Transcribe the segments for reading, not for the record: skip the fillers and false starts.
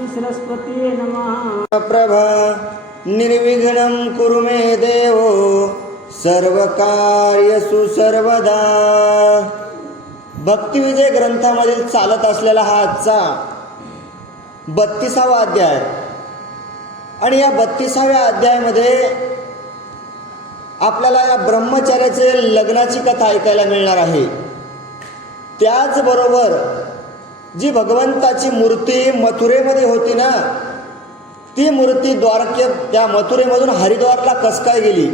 श्री सरस्वती नमः। प्रभ निर्विघ्नं कुरु मे देवो सर्वकार्यसु सर्वदा। भक्तिविजय ग्रंथामधील चालत असलेला हा आजचा 32वा अध्याय आणि या 32व्या अध्यायामध्ये आपल्याला या ब्रह्मचार्याचे लग्नाची कथा ऐकायला मिळणार आहे। त्याचबरोबर जी भगवंताची मूर्ती मथुरेमध्ये होती ना, ती मूर्ती त्या मथुरेमधून हरिद्वारला कस काय गेली,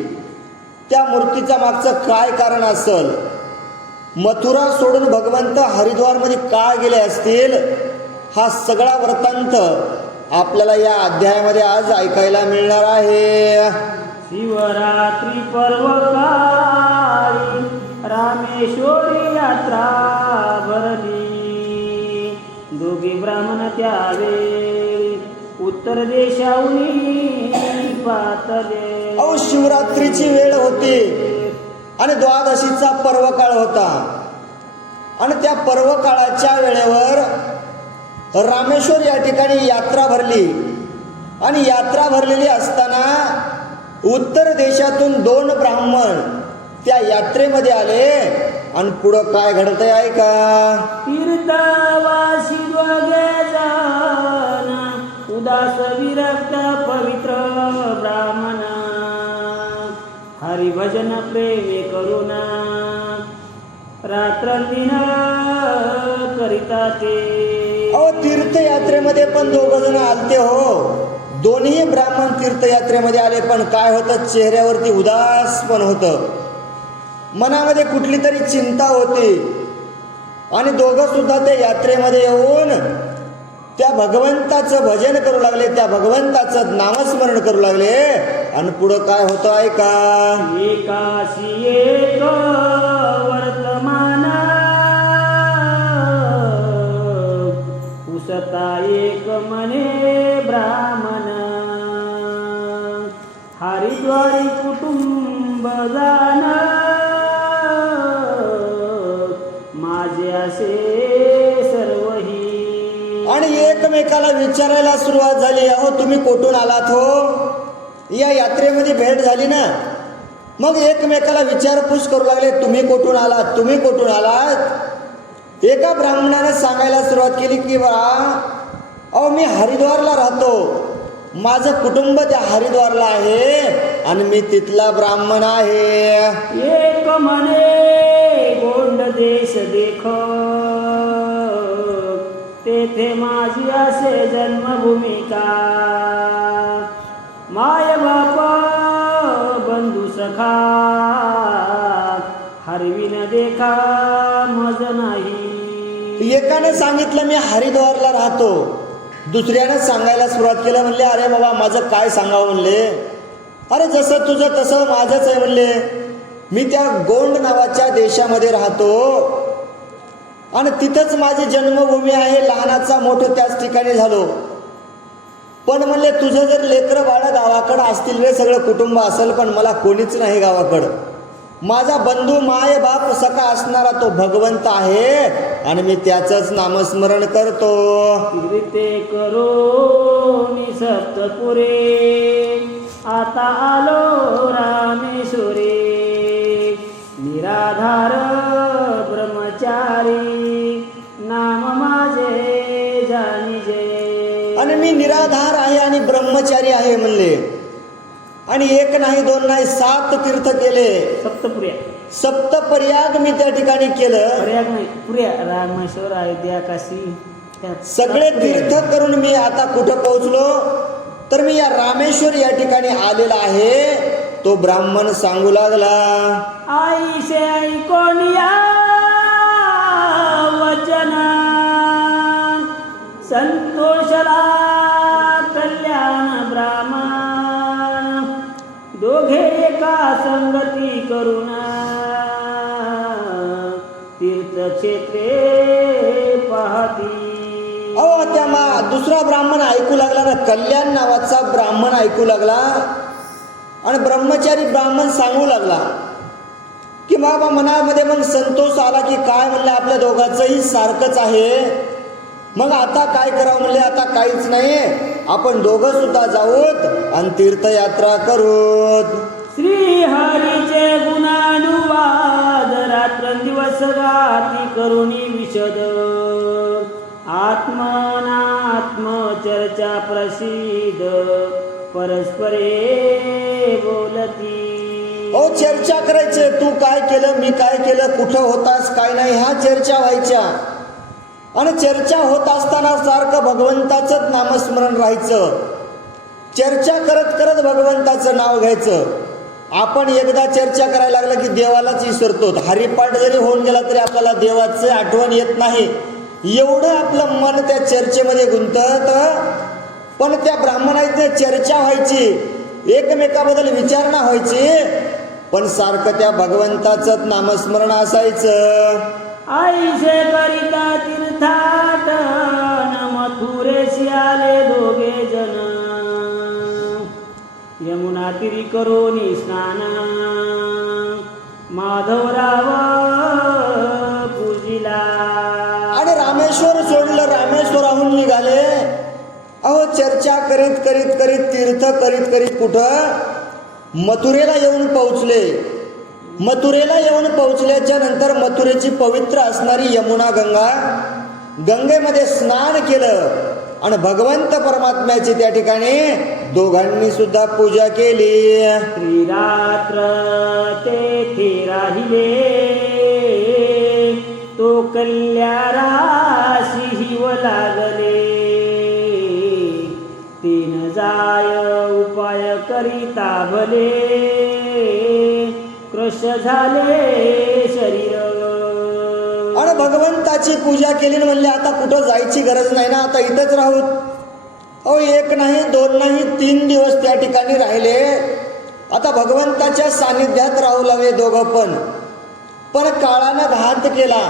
त्या मूर्तीच्या मागचं काय कारण असेल, मथुरा सोडून भगवंत हरिद्वारमध्ये का गेले असतील, हा सगळा वृत्तांत आपल्याला या अध्यायामध्ये आज ऐकायला मिळणार आहे। शिवरात्री पर्व काळी रामेश्वरी यात्रा भरली, दोघे ब्राह्मण त्यावेळी उत्तर देशाहून पातले। अहो, शिवरात्रीची वेळ होती आणि द्वादशीचा पर्व काळ होता आणि त्या पर्व काळाच्या वेळेवर रामेश्वर या ठिकाणी यात्रा भरली आणि यात्रा भरलेली असताना उत्तर देशातून 2 ब्राह्मण त्या यात्रेमध्ये आले आणि पुढं काय घडतंय ऐका। तीर्थवासी दोघे जण उदास विरक्त पवित्र ब्राह्मण, हरिभजन प्रेमे करुणा रात्रंदिन करिता ते। अहो, तीर्थयात्रेमध्ये पण 2 जण आलते हो, दोन्ही ब्राह्मण तीर्थयात्रेमध्ये आले, पण काय होतं, चेहऱ्यावरती उदास पण होतं, मनामध्ये कुठली तरी चिंता होती आणि दोघं सुद्धा त्या यात्रेमध्ये येऊन त्या भगवंताचं भजन करू लागले, त्या भगवंताचं नामस्मरण करू लागले आणि पुढं काय होतं ऐका। एकाशी एक वर्तमान उसता एक मने ब्राह्मण, हरिद्वारी कुटुंब जाण माझे असे सर्वही। आणि एकमेकाला विचारायला सुरुवात झाली, अहो तुम्ही कुठून आलात हो, या यात्रेमध्ये भेट झाली ना, मग एकमेकाला विचारपूस करू लागले, तुम्ही कुठून आलात, तुम्ही कुठून आलात। एका ब्राह्मणाने सांगायला सुरुवात केली की बा, अहो मी हरिद्वारला राहतो, माझं कुटुंब त्या हरिद्वारला आहे आणि मी तिथला ब्राह्मण आहे। एक म्हणे गोंड देश देख, तेथे माझी असे जन्मभूमिका, माय बाप बंधू सखा हरविन देखा मज नाही। एकाने सांगितलं मी हरिद्वारला राहतो, दुसऱ्याने सांगायला सुरुवात केलं, म्हणले अरे बाबा माझं काय सांगावं, म्हणले अरे जसं तुझं तसं माझंच आहे, म्हणले मी त्या गोंड नावाच्या देशामध्ये राहतो आणि तिथंच माझी जन्मभूमी आहे, लहानाचा मोठं त्याच ठिकाणी झालो, पण म्हणले तुझं जर लेकरं बाळं गावाकडं असतील रे, सगळं कुटुंब असेल, पण मला कोणीच नाही गावाकडं, माझा बंधू माय बाप सखा असणारा तो भगवंत आहे आणि मी त्याचंच नामस्मरण करतो। तीर्थे करो मी सप्तपुरे, आता आलो रामेश्वरे, निराधार ब्रह्मचारी नाम माझे जाणीजे। आणि मी निराधार आहे आणि ब्रह्मचारी आहे म्हणले, आणि 1 नाही 2 नाही 7 तीर्थ केले, सप्तपुर्या, सप्तपर्याग मी त्या ठिकाणी केलं, पर्याग नाही पुर्या, रामेश्वर अयोध्या काशी सगळे तीर्थ करून मी आता कुठं पोहोचलो, तर मी या रामेश्वर या ठिकाणी आलेला आहे। तो ब्राह्मण सांगू लागला, आईशे ऐकून या वचन, संतोषला कल्याण ब्राह्मण, दोघे एका संगती करुणा तीर्थक्षेत्रे पाहती। अहो त्या दुसरा ब्राह्मण ऐकू लागला ना, कल्याण नावाचा ब्राह्मण ऐकू लागला आणि ब्रह्मचारी ब्राह्मण सांगू लागला की बाबा मनामध्ये मग संतोष आला की काय म्हणलं आपल्या दोघांचंही सारखंच आहे मग आता काय करावं म्हणले, आता काहीच नाही, आपण दोघं सुद्धा जाऊत आणि तीर्थयात्रा करूत. श्री हरीचे गुणानुवाद रात्रंदिवस गाती करुणी विशद आत्मनात्म चर्चा प्रसिद्ध परस्परे बोलती. ओ चर्चा करायचे, तू काय केलं, मी काय केलं, कुठं होतास, काय नाही, ह्या चर्चा व्हायच्या. आणि चर्चा होत असताना सारखं भगवंताचंच नामस्मरण राहायचं. चर्चा करत करत भगवंताचं नाव घ्यायचं. आपण एकदा चर्चा करायला लागलं की देवालाच विसरतो. हरिपाठ जरी होऊन गेला तरी आपल्याला देवाचं आठवण येत नाही. एवढं आपलं मन त्या चर्चेमध्ये गुंतत. पण त्या ब्राह्मणाची चर्चा व्हायची, एकमेकाबद्दल विचारणा व्हायची, पण सारखं त्या भगवंताचंच नामस्मरण असायचं. आईशे करिता तीर्थाटन मथुरेशी आले दोघे जण यमुना तिरी करोनी स्नान माधवराव पूजिला. आणि रामेश्वर सोडलं, रामेश्वराहून निघाले. अहो चर्चा करीत करीत करीत तीर्थ करीत करीत कुठं मथुरेला येऊन पोहोचले. मथुरेला येऊन पोहोचल्याच्या नंतर मथुरेची पवित्र असणारी यमुना गंगेमध्ये स्नान केलं आणि भगवंत परमात्म्याची त्या ठिकाणी दोघांनी सुद्धा पूजा केली. त्रिरात्र तेथे राहिले तो कल्याराशी हिव लागले. तीन जाय उपाय करिता भले कृश झाले शरीर. आणि भगवंताची पूजा केली म्हणले आता कुठं जायची गरज नाही ना, आता इथंच राहू. अहो एक नाही, दोन नाही, 3 दिवस त्या ठिकाणी राहिले. आता भगवंताच्या सानिध्यात राहू लागले दोघं पण. पण काळानं घात केला,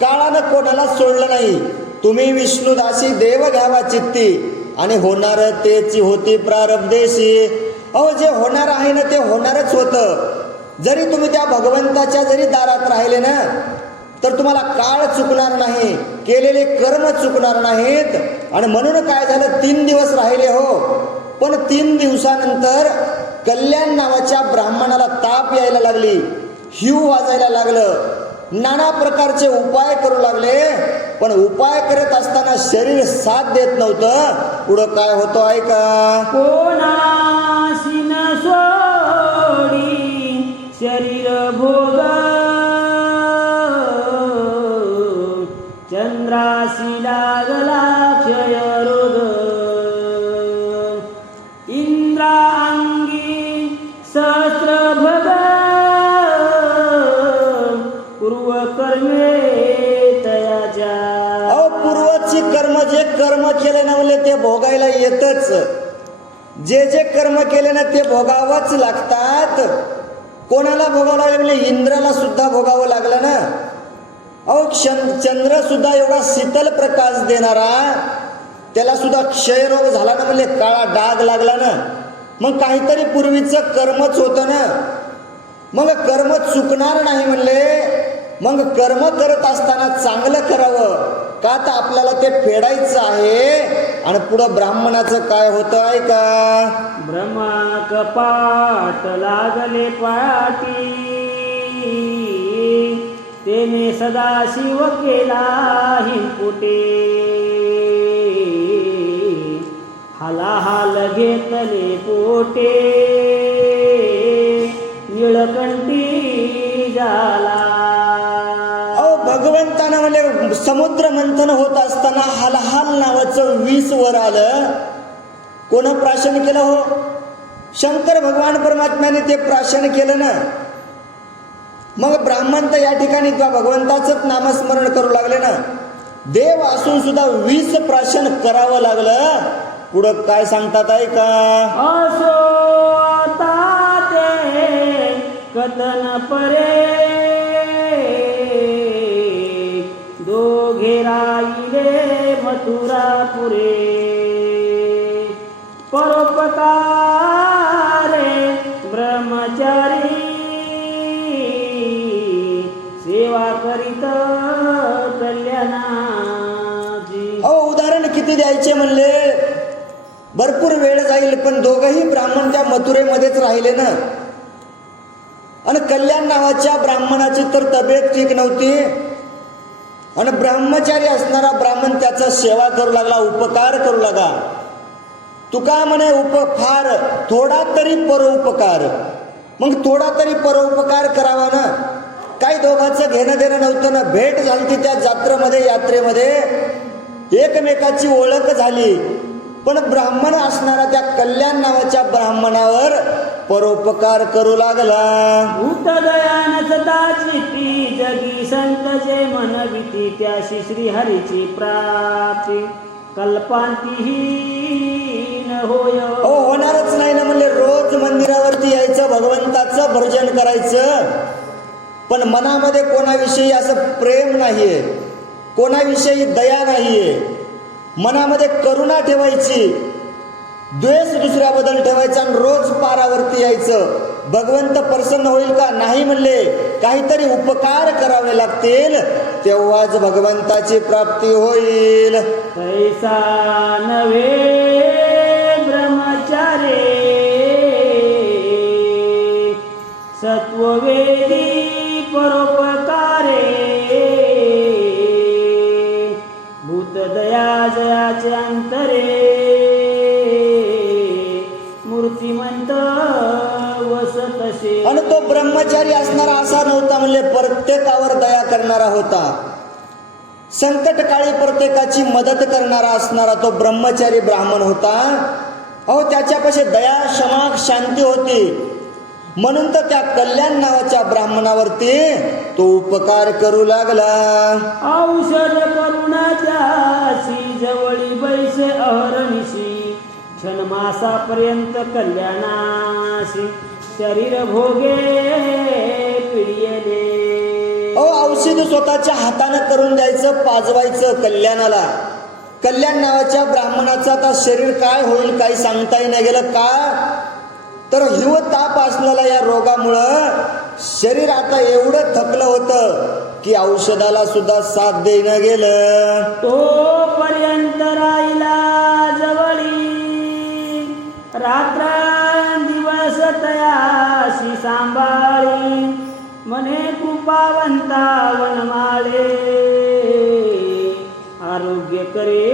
काळानं कोणाला सोडलं नाही. तुम्ही विष्णुदासी देव घ्यावा चित्ती आणि होणार तेची होती प्रारब्धेशी. अहो जे होणार आहे ना ते होणारच होतं. जरी तुम्ही त्या भगवंताच्या जरी दारात राहिले ना तर तुम्हाला काळ चुकणार नाही, केलेले कर्म चुकणार नाहीत. आणि म्हणून काय झालं, 3 दिवस राहिले हो. पण 3 दिवसानंतर कल्याण नावाच्या ब्राह्मणाला ताप यायला लागली, हिव वाजायला लागलं, नाना प्रकारचे उपाय करू लागले. पण उपाय करत असताना शरीर साथ देत नव्हतं. पुढं काय होतं ऐका. कोणाशी न सोडी शरीर भोग चंद्राशी लागला क्षय रोग. इंद्रांगी सहस्र भग पूर्व कर्मे तयाच्या. अहो पूर्वची कर्म, जे कर्म केले ना म्हणले ते भोगायला येतच. जे जे कर्म केले ना ते भोगावंच लागतात. कोणाला भोगावं लागलं म्हणजे इंद्राला सुद्धा भोगावं लागलं ना. अहो चंद्र सुद्धा एवढा शीतल प्रकाश देणारा, त्याला सुद्धा क्षयरोग झाला ना म्हणजे काळा डाग लागला ना. मग काहीतरी पूर्वीचं कर्मच होतं ना. मग कर्म चुकणार नाही म्हणले. मग कर्म करत असताना चांगलं करावं, का तर आपल्याला ते फेडायचं आहे. आणि पुढं ब्राह्मणाचं काय होतं ऐका. ब्रह्मा कपाट लागले पाटी तेने सदाशिव केला हिंपुटे. हालाहाल घेतले पोटे निळकंठी झाला. अहो भगवंतानं म्हणजे समुद्र मंथन होत असताना हालहाल नावाचं विष वर आलं. कोण प्राशन केलं हो? शंकर भगवान परमात्म्याने ते प्राशन केलं ना. मग ब्राह्मण तर या ठिकाणी किंवा भगवंताचंच नामस्मरण करू लागले ना. देव असून सुद्धा विष प्राशन करावं लागलं. पुढं काय सांगतात ऐका. असो आता ते कथन परे दोघे राहिले मथुरापुरे. परोपकारे ब्रह्मचारी सेवा करीत कल्याणाची. अहो किती द्यायचे म्हणले? भरपूर वेळ जाईल, पण दोघही ब्राह्मण त्या मथुरेमध्येच राहिले ना. आणि कल्याण नावाच्या ब्राह्मणाची तर तब्येत ठीक नव्हती, आणि ब्रह्मचारी असणारा ब्राह्मण त्याचा सेवा करू लागला, उपकार करू लागला. तुका म्हणे फार थोडा तरी परोपकार. मग थोडा तरी परोपकार करावा ना. काही दोघांचं घेणं देणं नव्हतं ना. भेट झाली त्या जत्रेमध्ये, यात्रेमध्ये एकमेकाची ओळख झाली, पण ब्राह्मण असणारा त्या कल्याण नावाच्या ब्राह्मणावर परोपकार करू लागला. भूतदयान सदाची ती जगी संत जे मनविती त्याशी श्रीहरीची प्राप्ती कल्पांतीही न होय. हो, होणारच नाही ना म्हणले. रोज मंदिरावरती यायचं, भगवंताचं भजन करायचं, पण मनामध्ये कोणाविषयी असं प्रेम नाहीये, कोणाविषयी दया नाहीये. मनामध्ये करुणा ठेवायची, द्वेष दुसऱ्याबद्दल ठेवायचा, आणि रोज पारावरती यायचं. भगवंत प्रसन्न होईल का? नाही म्हणले. काहीतरी उपकार करावे लागतील, तेव्हाच भगवंताची प्राप्ती होईल. तैसा नव्हे ब्रह्मचारे सत्ववेदी परोपकारे भूतदया जयाचे अंतरे मूर्तिमंत वसतसे. आणि तो ब्रह्मचारी असणारा असा नव्हता म्हणले, प्रत्येकावर दया करणारा होता. संकट काळी प्रत्येकाची मदत करणारा असणारा तो ब्रह्मचारी ब्राह्मण होता. अहो, त्याच्यापाशी दया, क्षमा, शांती होती. म्हणून तर त्या कल्याण नावाच्या ब्राह्मणावरती तो उपकार करू लागला. औषध करुणाची जवळी बैसे अहरनिशी क्षण मासापर्यंत कल्याणाशी शरीर भोगे पिढियले. औषध स्वतःच्या हाताने करून द्यायचं, पाजवायचं कल्याणाला. कल्याण नावाच्या ब्राह्मणाचं आता शरीर काय होईल काही सांगताही नाही गेलं. का तर हिव ताप असलेला या रोगामुळं शरीर आता एवढं थकलं होतं की औषधाला सुद्धा साथ देणं गेलं. तो पर्यंत राहिला जवळी रात्र दिवस तयाशी सांभाळी म्हणे कृपावंता वनमाळे आरोग्य करे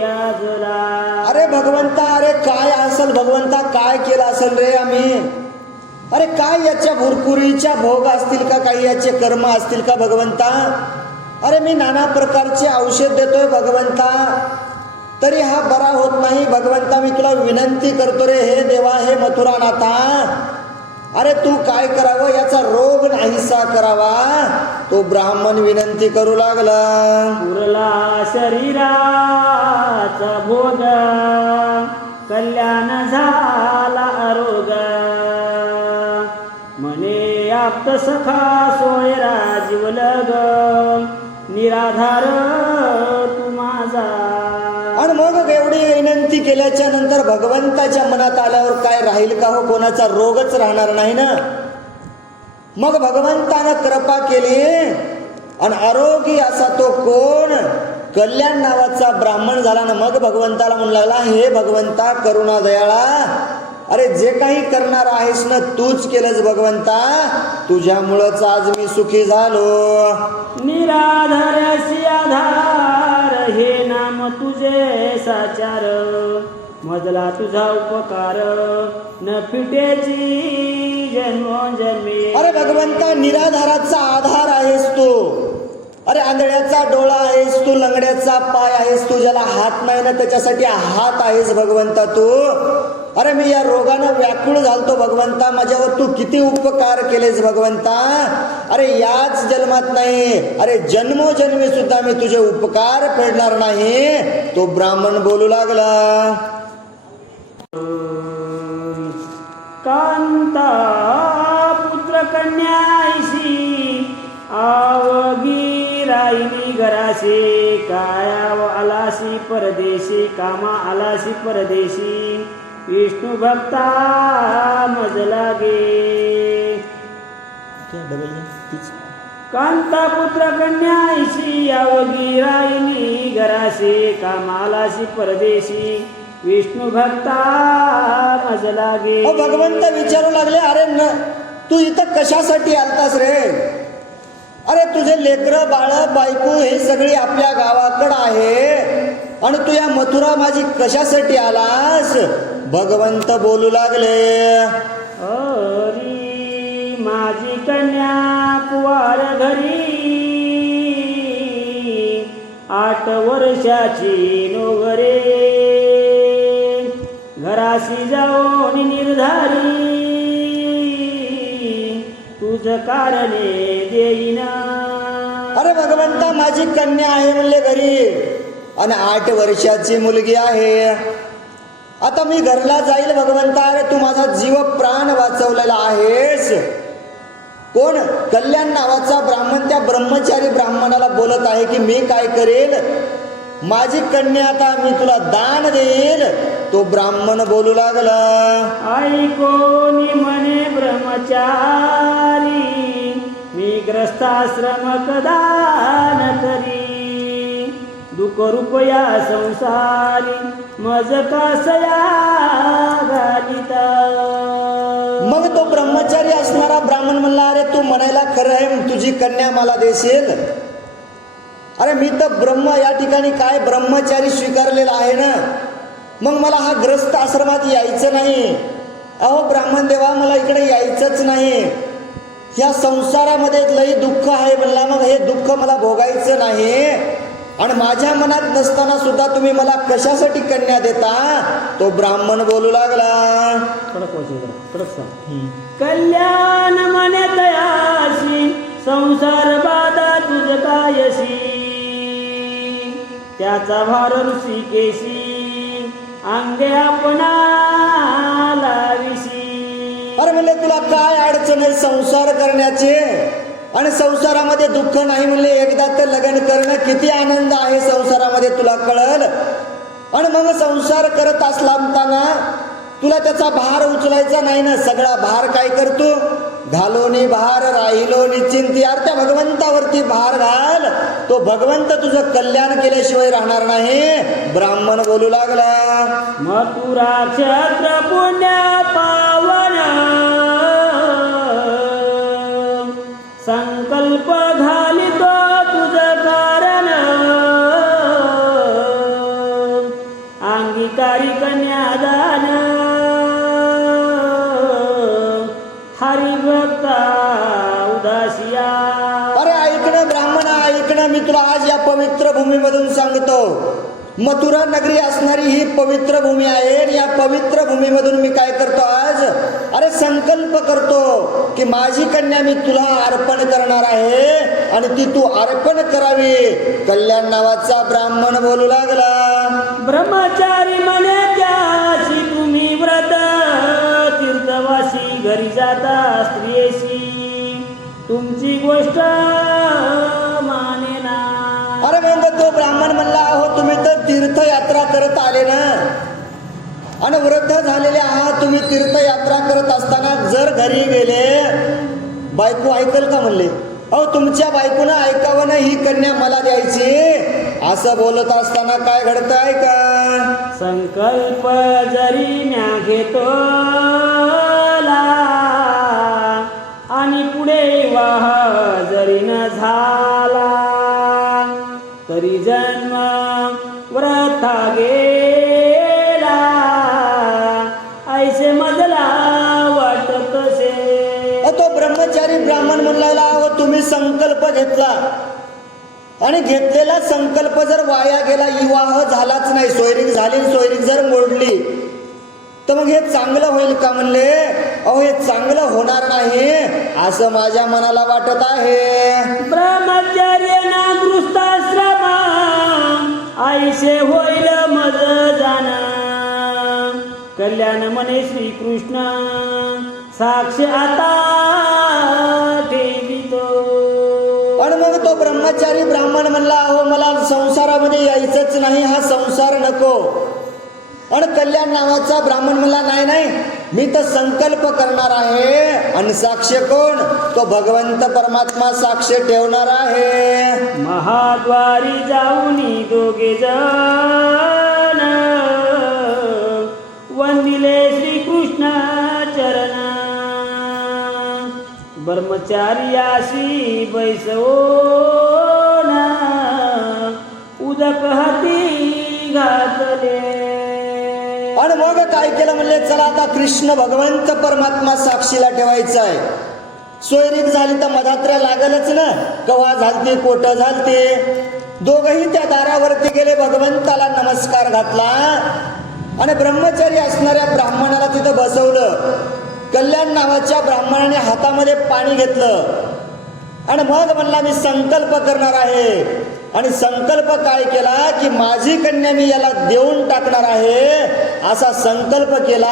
याजला. अरे भगवंता, अरे काय असेल भगवंता, काय केलं असेल रे आम्ही? अरे काय याच्या भुरपुरीच्या भोग असतील का, काही याचे कर्म असतील का भगवंता? अरे मी नाना प्रकारचे औषध देतोय भगवंता, तरी हा बरा होत नाही. भगवंता, मी तुला विनंती करतो रे, हे देवा, हे मथुरानाथा, अरे तू काय करावं, याचा रोग नाहीसा करावा. तो ब्राह्मण विनंती करू लागला. उरला शरीराचा भोग कल्याण झाला आरोग म्हणे आप्त सखा सोयरा जीवलग निराधार तू माझा. आणि मग एवढी विनंती केल्याच्या नंतर भगवंताच्या मनात आल्यावर काय राहील का हो? कोणाचा रोगच राहणार नाही ना. मग भगवंतानं कृपा केली आणि आरोगी असा तो कोण कल्याण नावाचा ब्राह्मण झाला ना. मग भगवंताला म्हणू लागला, हे भगवंता करुणा दयाळा, अरे जे काही करणार आहेस ना तूच केलंस भगवंता, तुझ्यामुळंच आज मी सुखी झालो. निराधार्यासी आधार हे नाम तुझे साचार मजला तुझा उपकार न फिटेची जन्मोजन्मी. अरे भगवंता, निराधाराचा आधार आहेस तू. अरे आंधळ्याचा डोळा आहेस तू, लंगड्याचा पाय आहेस तू, ज्याला हात नाही ना त्याच्यासाठी हात आहेस भगवंता तू. अरे मी या रोगानं व्याकुळ झालतो भगवंता, माझ्यावर तू किती उपकार केलेस भगवंता. अरे याच जन्मात नाही, अरे जन्मोजन्मी सुद्धा मी तुझे उपकार फेडणार नाही. तो ब्राह्मण बोलू लागला. कांता पुत्र कन्याशी आवगी राहिली घराशी कायाव आलासी परदेशी कामा आलासी परदेशी विष्णू भक्ता मज लागे. कांता पुत्र कन्याईशी अवघी राहिली घराशी कामालाशी परदेशी विष्णू भक्ता मज लागे. भगवंत विचारू लागले, अरे न तू इथं कशासाठी आलतास रे? अरे तुझे लेकरं बाळ बायको हे सगळी आपल्या गावाकडं आहे आणि तू या मथुरा माझी कशासाठी आलास? भगवंत बोलू लागले, अरी माझी कन्या कुवार घरी 8 वर्षाची नोगरे घराशी जाऊन निर्धारी तुझ कारणे देईन. अरे भगवंता माझी कन्या आहे म्हणले घरी आणि 8 वर्षाची मुलगी आहे. आता मी घरला जाईल भगवंता. अरे तू माझा जीव प्राण वाचवलेला आहेस. कोण? कल्याण नावाचा ब्राह्मण त्या ब्रह्मचारी ब्राह्मणाला बोलत आहे की मी काय करेल, माझी कन्या आता मी तुला दान देईल. तो ब्राह्मण बोलू लागला, ऐकोनी म्हणे ब्रह्मचारी मी ग्रस्ताश्रम दान करी दुःख रुपया संसारी मज कसया घालिता. मग तो ब्रह्मचारी असणारा ब्राह्मण म्हणला, अरे तू म्हणायला खरं आहे, तुझी कन्या मला देशील? अरे मी तर ब्रह्म या ठिकाणी काय ब्रह्मचारी स्वीकारलेला आहे ना, मग मला हा ग्रस्त आश्रमात यायचं नाही. अहो ब्राह्मण देवा, मला इकडे यायचंच नाही. या संसारामध्ये लई दुःख आहे म्हणला, मग हे दुःख मला भोगायचं नाही. आणि माझ्या मनात नसताना सुद्धा तुम्ही मला कशासाठी कन्या देता? तो ब्राह्मण बोलू लागला, कल्याण म्हणे तयाशी संसार बाधा तुझ कायशी त्याचा भार ऋषिकेशी अंगे आपणा लाविशी. अरे म्हणले तुला काय अडचण आहे संसार करण्याचे? आणि संसारामध्ये दुःख नाही म्हणले, एकदा तर लग्न करणं किती आनंद आहे संसारामध्ये तुला कळल. आणि मग संसार करत असताना तुला त्याचा भार उचलायचा नाही ना. सगळा भार काय करतो? घालोनी भार राहिलो निश्चिंती. यार त्या भगवंतावरती भार घाल, तो भगवंत तुझं कल्याण केल्याशिवाय राहणार नाही. ब्राह्मण बोलू लागला, मथुरा क्षेत्र पुण्य पावन संकल्प घालितो तुझ कारण अंगीकारी कन्यादान हरिभक्ता उदासिया. अरे ऐकणं ब्राह्मण ऐकणं, मी तुला आज या पवित्र भूमीमधून सांगतो. मथुरा नगरी असणारी ही पवित्र भूमी आहे. आणि या पवित्र भूमीमधून मी काय करतो आज? अरे संकल्प करतो की माझी कन्या मी तुला अर्पण करणार आहे आणि ती तू अर्पण करावी. कल्याण नावाचा ब्राह्मण बोलू लागला, ब्रह्मचारी म्हणे त्याशी तुम्ही व्रत तीर्थवासी घरी जाता स्त्रियेशी तुमची गोष्ट माने ना. अरे मग तो ब्राह्मण म्हणला, अहो तुम्ही तर तीर्थयात्रा करत आले ना आणि वृद्ध झालेले आहात. तुम्ही तीर्थयात्रा करत असताना जर घरी गेले, बायको ऐकल का म्हणले? अहो तुमच्या बायकोनं ऐकावं ना, ही कन्या मला द्यायची. असं बोलत असताना काय घडतंय का? संकल्प जरी न्या घेतो आणि पुढे विवाह जरी न झाला तरी जन्म व्रता गेला ऐसे मजला वाटत से. तो ब्रह्मचारी ब्राह्मण म्हणला, अहो तुम्ही संकल्प घेतला आणि घेतलेला संकल्प जर वाया गेला, विवाह झालाच नाही, सोयरीक झाली, सोयरीक जर मोडली तर मग हे चांगलं होईल का म्हणले? अहो हे चांगलं होणार नाही असं माझ्या मनाला वाटत आहे. ब्रह्मचर्य ना गृहस्थाश्रम ऐसे होईल मज जाण कल्याण म्हणे श्रीकृष्ण साक्ष आता ठेवितो. आणि मग तो ब्रह्मचारी ब्राह्मण म्हणला, अहो मला संसारामध्ये यायचंच नाही, हा संसार नको. आणि कल्याण नावाचा ब्राह्मण म्हणला, नाही नाही मी तर संकल्प करणार आहे आणि साक्ष कोण? तो भगवंत परमात्मा साक्ष ठेवणार आहे. महाद्वारी जाऊनी दोघे जण वंदिले श्रीकृष्ण चरण. ब्रह्मचार्याशी बैसवून उदक हाती घातले. आणि मग काय केलं म्हणले, चला आता कृष्ण भगवंत परमात्मा साक्षीला ठेवायचा आहे. सोयरीक झाली तर मधात्र्या लागलच ना, कवा झालते कोट झालते. दोघही त्या दारावरती गेले, भगवंताला नमस्कार घातला आणि ब्रह्मचारी असणाऱ्या ब्राह्मणाला तिथं बसवलं. कल्याण नावाच्या ब्राह्मणाने हातामध्ये पाणी घेतलं आणि मग म्हणला मी संकल्प करणार आहे. आणि संकल्प काय केला की माझी कन्या मी याला देऊन टाकणार आहे असा संकल्प केला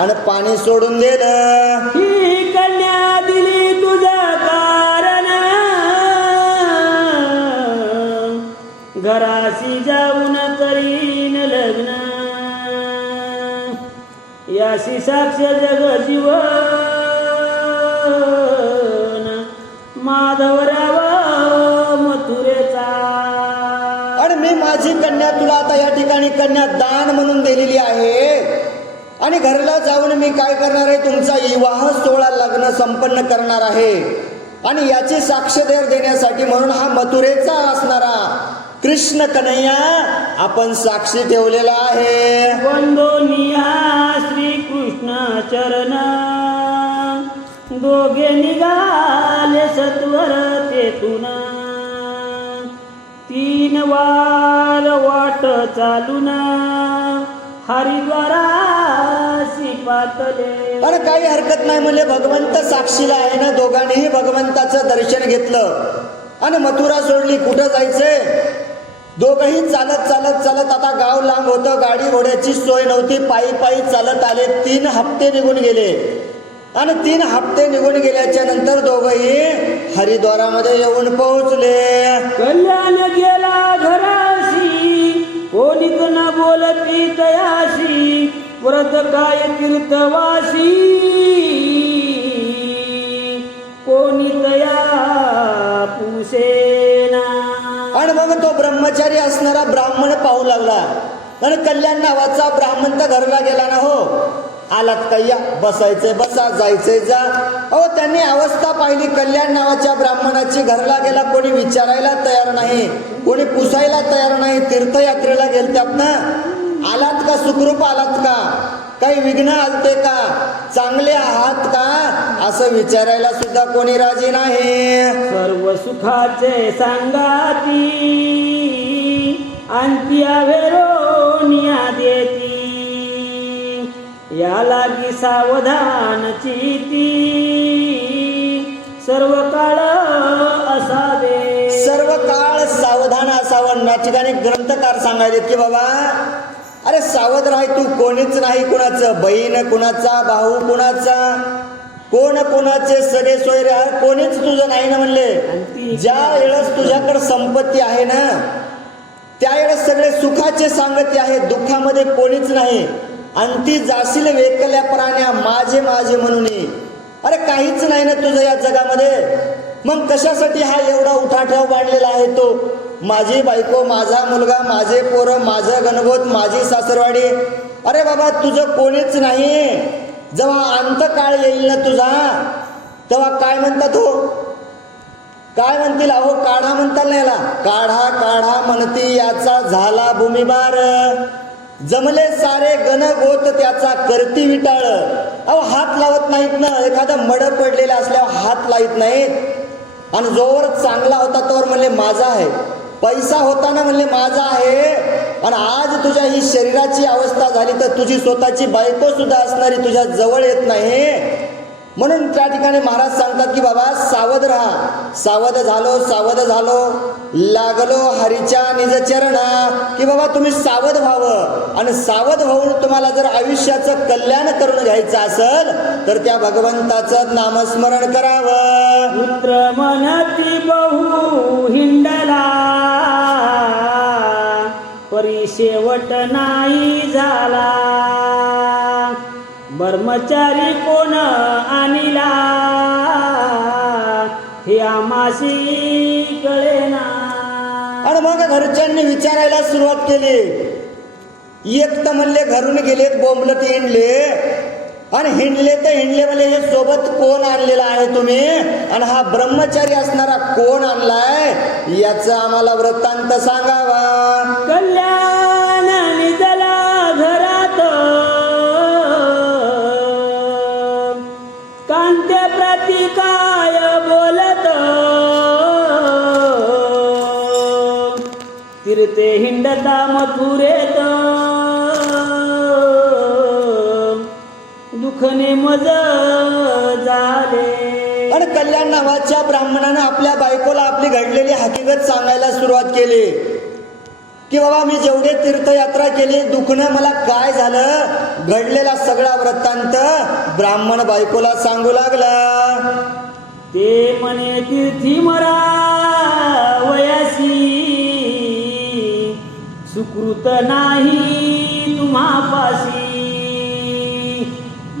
आणि पाणी सोडून दिलं. ही कन्या दिली तुझं कारण घराशी जाऊन करीन लग्न. याशी साक्ष जग जीवन माधवराव मथुरेचा. आणि मी माझी कन्या तुला आता या ठिकाणी कन्या दान म्हणून दिलेली आहे. आणि घरला जाऊन मी काय करणार आहे, तुमचा विवाह सोहळा लग्न संपन्न करणार आहे. आणि याची साक्ष देण्यासाठी म्हणून हा मथुरेचा असणारा कृष्ण कन्हैया आपण साक्षी ठेवलेला आहे. वंदोनिया श्री कृष्ण चरण दोघे निघाले सत्वर तेथून. 3 वार वाट चालून हरिद्वारासी पातले. आणि काही हरकत नाही म्हणले, भगवंत साक्षीला आहे ना. दोघांनीही भगवंताचं दर्शन घेतलं आणि मथुरा सोडली. कुठं जायचंय? दोघही चालत चालत चालत, आता गाव लांब होतं, गाडी घोड्याची सोय नव्हती, पायी पायी चालत आले. 3 हप्ते निघून गेले आणि 3 हप्ते निघून गेल्याच्या नंतर दोघही हरिद्वारामध्ये येऊन पोहोचले. कल्याण गेला घराशी कोणीच न बोलती तयाशी. व्रत काय तीर्थवासी कोणी तया पुसेना. आणि मग तो ब्रह्मचारी असणारा ब्राह्मण पाहू लागला. आणि कल्याण नावाचा ब्राह्मण तर घरला गेला ना. हो आलात का, या बसायचंय बसा, जायचंय जा. अहो त्यांनी अवस्था पाहिली कल्याण नावाच्या ब्राह्मणाची. घरला गेला, कोणी विचारायला तयार नाही, कोणी पुसायला तयार नाही. तीर्थयात्रेला गेलत्यात ना. आलात का, सुखरूप आलात का, काही विघ्न आलते का, चांगले आहात का, असं विचारायला सुद्धा कोणी राजी नाही. सर्व सुखाचे सांगाती अंत्या वेरोनिया देती. या लागी सावधान चिती सर्व काळ असावे. सर्व काळ सावधान असावं. या ठिकाणी ग्रंथकार सांगायचे की बाबा अरे सावध राह, तू कोणीच नाही कुणाचं, बहीण कुणाचा, भाऊ कुणाचा, कोण कोणाचे सगळे सोयरे कोणीच तुझं नाही ना म्हणले. ज्या वेळेस तुझ्याकडे संपत्ती आहे ना त्यावेळेस सगळे सुखाचे सांगते आहे, दुःखामध्ये कोणीच नाही. अंती जाशील वेकल्या प्राण्या माझे माझे म्हणून. अरे काहीच नाही ना तुझं या जगामध्ये. मग कशासाठी हा एवढा उठाठेव बांधलेला आहे तो? माझी बायको, माझा मुलगा, माझे पोरं, माझं गणगोत, माझी सासरवाडी. अरे बाबा तुझं कोणीच नाही. जेव्हा अंतकाळ येईल ना तुझा तेव्हा काय म्हणतात हो, काय म्हणतील? अहो काढा म्हणताल ना याला, काढा काढा म्हणती याचा झाला भूमिभार. जमले सारे गणगोत त्याचा करती विटाळ. अहो हात लावत नाहीत ना, एखादं मड पडलेलं असल्यावर हात लावत नाहीत. आणि जोवर चांगला होता तोवर म्हणले माझा आहे, पैसा होता ना म्हणले माझा आहे. आणि आज तुझ्या ही शरीराची अवस्था झाली तर तुझी स्वतःची बायको सुद्धा असणारी तुझ्या जवळ येत नाही. म्हणून त्या ठिकाणी महाराज सांगतात की बाबा सावध राहा. सावध झालो लागलो हरीच्या निज चरणा. की बाबा तुम्ही सावध व्हावं. आणि सावध होऊन तुम्हाला जर आयुष्याचं कल्याण करून घ्यायचं असेल तर त्या भगवंताचं नामस्मरण करावं. पुत्र मनती बहु हिंडला परी शेवट नाही झाला. ब्रह्मचारी कोण आणिला हे आमाशी कळेना. आणि मग घरच्यांनी विचारायला सुरुवात केली. एक तर म्हणले घरून गेलेत बोंबलत हिंडले, आणि हिंडले तर हिंडले म्हणले हे सोबत कोण आणलेला आहे तुम्ही, आणि हा ब्रह्मचारी असणारा कोण आणलाय याचं आम्हाला वृत्तांत सांगावा. कल्याण निजला घरात कांत्या प्रती काय बोलत तीर्थे हिंडता मथुरेत दुखने मज झाले. आणि कल्याण नावाच्या ब्राह्मणानं आपल्या बायकोला आपली घडलेली हकीकत सांगायला सुरुवात केली की बाबा मी जेवढे तीर्थयात्रा केली दुखणं मला काय झालं, घडलेला सगळा वृत्तांत ब्राह्मण बायकोला सांगू लागला. ते म्हणे तीर्थी मरा वयासी सुकृत नाही तुम्हापाशी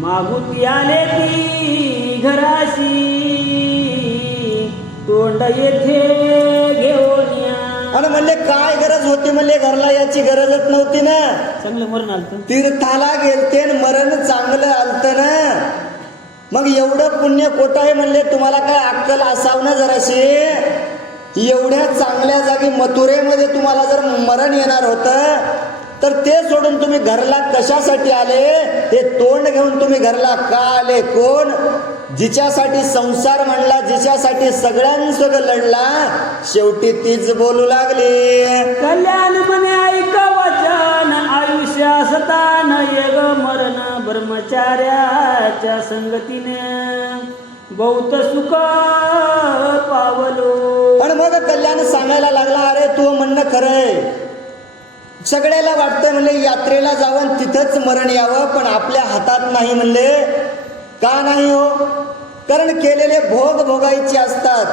मागुती आले ती घराशी तोंड येथे घेऊन या. आणि म्हणले काय गरज होती, म्हणले घरला याची गरजच नव्हती ना, चांगलं मरण आलं. तीर्थाला गेलते मरण चांगलं आलतं ना, मग एवढं पुण्य कोट आहे म्हणले तुम्हाला काय अक्कल असावं ना जराशी. एवढ्या चांगल्या जागी मथुरेमध्ये तुम्हाला जर मरण येणार होतं तर ते सोडून तुम्ही घरला कशासाठी आले, हे तोंड घेऊन तुम्ही घरला का आले, कोण जिच्यासाठी संसार म्हणला, जिच्यासाठी सगळ्यांसोबत लढला, शेवटी तीच बोलू लागली. कल्याण म्हणे ऐक वचन आयुष्य असतान येग मरण ब्रह्मचार्याच्या संगतीने बहुत सुख पावलो. आणि मग कल्याण सांगायला लागला अरे तू म्हणणं खरंय, सगळ्याला वाटतंय म्हणले यात्रेला जावं तिथंच मरण यावं, पण आपल्या हातात नाही म्हणले. का नाही हो, कारण केलेले भोग भोगायचे असतात.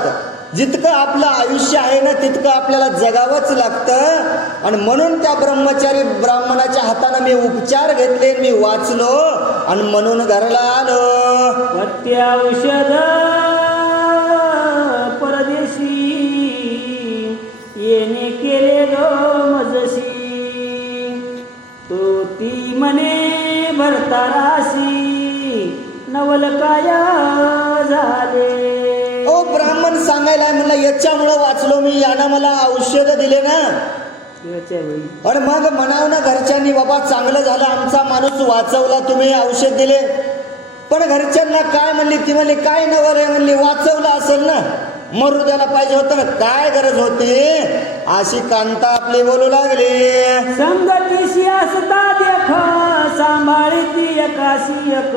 जितकं आपलं आयुष्य आहे ना तितकं आपल्याला जगावंच लागतं, आणि म्हणून त्या ब्रह्मचारी ब्राह्मणाच्या हाताने मी उपचार घेतले, मी वाचलो आणि म्हणून घरला आलो. पथ्य औषध परदेशी येणे केले ग मजशी तो ती म्हणे भरताराशी नवल काय झाले. ओ ब्राह्मण सांगायला म्हणला याच्यामुळं वाचलो मी, यानं मला औषध दिले ना. आणि मग म्हणाव ना घरच्यांनी बाबा चांगलं झालं आमचा माणूस वाचवला, तुम्ही औषध दिले. पण घरच्यांना काय म्हणली, ती म्हणली काय नवल आहे म्हणली, वाचवलं असेल ना, मरू द्यायला पाहिजे होतं ना, काय गरज होती, अशी कांता आपली बोलू लागली. संगतीशी असता देख सांभाळती एकाशी एक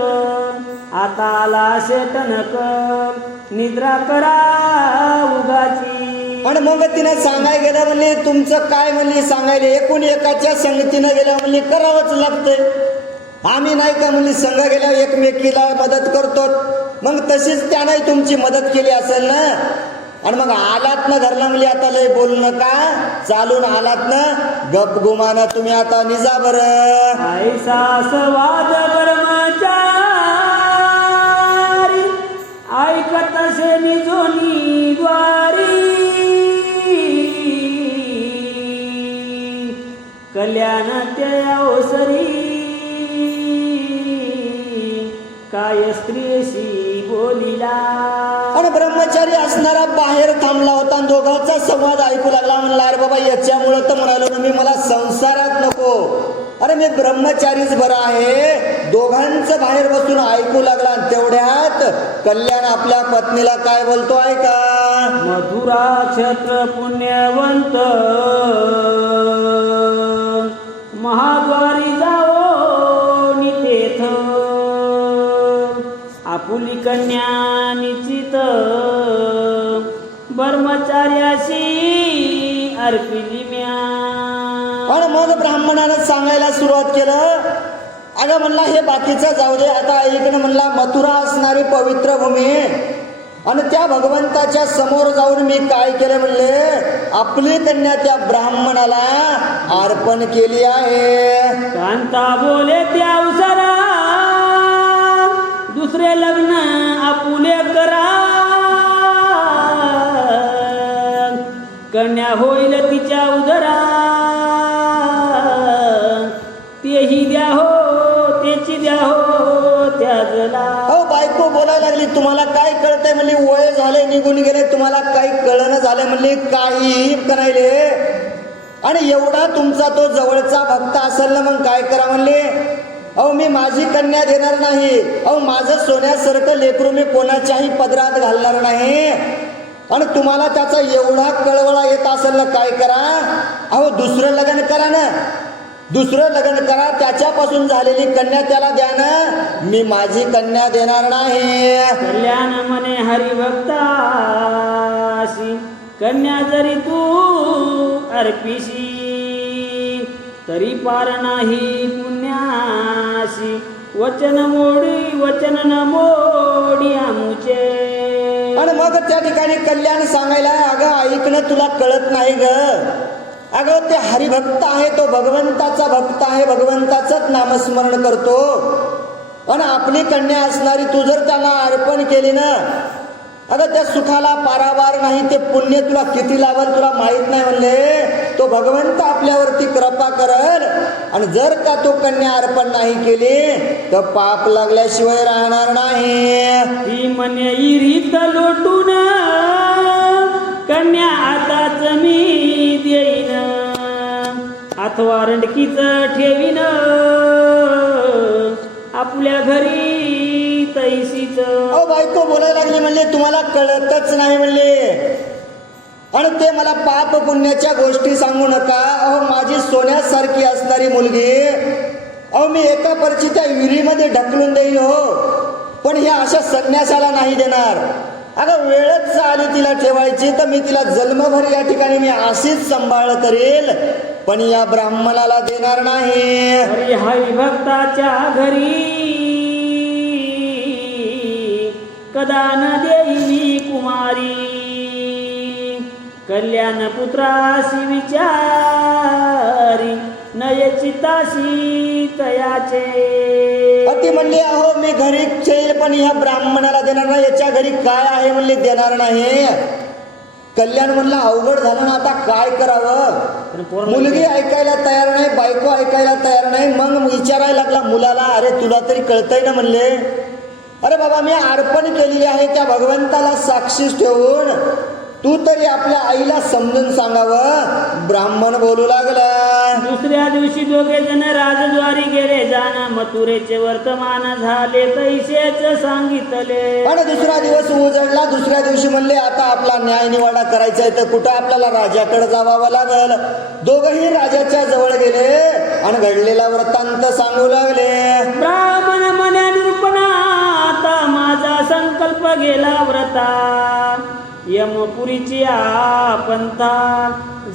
आता आला शेटनक निद्रा करा उगाची. आणि मग तिनं सांगाय गेलं म्हणले तुमचं काय म्हणले सांगायला, एकूण एकाच्या संगतीनं गेल्या म्हणले करावंच लागतंय. आम्ही नाही का म्हणले संघ गेल्यावर एकमेकीला मदत करतो, मग तशीच त्यानं तुमची मदत केली असेल ना. आणि मग आलात ना घरला म्हणले आता लय बोलू नका, चालून आलात ना गप गुमाना तुम्ही आता निजा बरं. ऐसा संवाद ब्रह्मचारी ऐकत असे निजोनी द्वारी कल्याण ते अवसरी काय स्त्रीशी बोलिला. आणि ब्रह्मचारी असणारा बाहेर थांबला होता आणि दोघांचा संवाद ऐकू लागला. म्हणला अरे बाबा याच्यामुळं तर म्हणालो ना मी, मला संसारात नको, अरे मी ब्रह्मचारीच बरा आहे. दोघांचं बाहेर बसून ऐकू लागला. तेवढ्यात कल्याण आपल्या पत्नीला काय बोलतो ऐका. मथुरा क्षत्र पुण्यवंत महाद्वारी जाओ नितेथ आपुली कन्या निश्चित ब्रह्मचार्याशी अर्पिली म्या. आणि मग ब्राह्मणानं सांगायला सुरुवात केलं, अगं म्हणला हे बाकीचं जाऊ दे, आता ऐकणं म्हणला मथुरा असणारी पवित्र भूमी आणि त्या भगवंताच्या समोर जाऊन मी काय केलं म्हणले, आपली कन्या त्या ब्राह्मणाला अर्पण केली आहे. कांता बोले त्या अवसरा दुसरे लग्न आपुले करा, कन्या होईल तिच्या उदरा, तेही द्या हो त्याची द्या हो त्याजला. अहो बायको बोलायला लागली, तुम्हाला काय कळतंय म्हणली, वय झाले निघून गेले, तुम्हाला काही कळणं झालं म्हणली, काही करायले. आणि एवढा तुमचा तो जवळचा भक्त असेल ना, मग काय करा म्हणले. अहो मी माझी कन्या देणार नाही, अहो माझं सोन्यासारखं लेकरू मी कोणाच्याही पदरात घालणार नाही. आणि तुम्हाला त्याचा एवढा कळवळा येत असेल ना, काय करा, अहो दुसरं लग्न करा ना, दुसरं लग्न करा, त्याच्यापासून झालेली कन्या त्याला द्या ना, मी माझी कन्या देणार नाही. कल्याण म्हणे हरिभक्तासी, कन्या जरी तू अर्पिशी, तरी पार नाही पुण्याशी. वचन न मोडी आमुचे. आणि मग त्या ठिकाणी कल्याण सांगायला, अगं ऐकणं तुला कळत नाही ग, अगं ते हरिभक्त आहे, तो भगवंताचा भक्त आहे, भगवंताचंच नामस्मरण करतो. आणि आपली कन्या असणारी तू जर त्याला अर्पण केली ना, अगं त्या सुखाला पारावार नाही, ते पुण्य तुला किती लावल तुला माहित नाही म्हणले. तो भगवंत आपल्यावरती कृपा करल. आणि जर का तो कन्या अर्पण नाही केली तर पाप लागल्याशिवाय राहणार नाही. ती म्हणे रीत लोटून, कन्या आताच मी देईन, अथवा रंडकीच ठेवीन, आपल्या घरी तैसीच. अहो बायको बोलायला लागली म्हणले, तुम्हाला कळतच नाही म्हणले. आणि ते मला पाप पुण्याच्या गोष्टी सांगू नका. अहो माझी सोन्यासारखी असणारी मुलगी, अहो मी एका परची त्या विहिरीमध्ये ढकलून देईन हो, पण ह्या अशा संन्यासाला नाही देणार. अगं वेळच आली तिला ठेवायची तर मी तिला जन्मभर या ठिकाणी मी अशीच सांभाळ करेल, पण या ब्राह्मणाला देणार नाही. हरिभक्ताच्या घरी कदा न देई कुमारी, कल्याण पुत्रासी विचारी, नये चितासी तयाचे. ती म्हणली, अहो मी घरी येईल पण ह्या ब्राह्मणाला देणार नाही, याच्या घरी काय आहे म्हणले देणार नाही. कल्याण म्हणलं अवघड झालं ना, आता काय करावं. मुलगी ऐकायला तयार नाही, बायको ऐकायला तयार नाही. मग विचारायला लागला मुलाला, अरे तुला तरी कळतंय ना म्हणले. अरे बाबा मी अर्पण केलेली आहे त्या भगवंताला साक्षीच ठेवून, तू तरी आपल्या आईला समजून सांगावं. ब्राह्मण बोलू लागला. दुसऱ्या दिवशी दोघे जण राजद्वारी गेले, जाण मथुरेचे वर्तमान झाले, तैसेच सांगितले. आणि दुसरा दिवस उजडला. दुसऱ्या दिवशी म्हणले आता आपला न्याय निवाडा करायचा आहे, तर कुठं आपल्याला राजाकडे जावावं लागल. दोघही राजाच्या जवळ गेले आणि घडलेला वृत्तांत सांगू लागले. ब्राह्मण म्हणे निरूपणा, आता माझा संकल्प गेला व्रता, यमपुरीची पंथा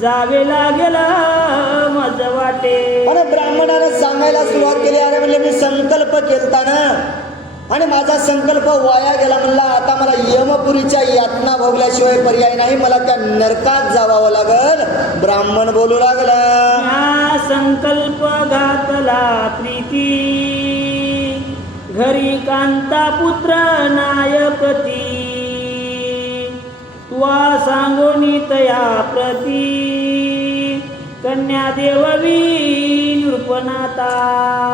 जावे लागेल मज वाटे. आणि ब्राह्मणानं सांगायला सुरुवात केली, अरे म्हणले मी संकल्प केलता ना, आणि माझा संकल्प वाया गेला. म्हणला आता मला यमपुरीच्या यातना भोगल्याशिवाय पर्याय नाही, मला त्या नरकात जावावं लागल. ब्राह्मण बोलू लागला. हा संकल्प घातला प्रीती, घरी कांता पुत्र नायकती, तुवा सांगोनी तया प्रती, कन्या देववी नृपनाता.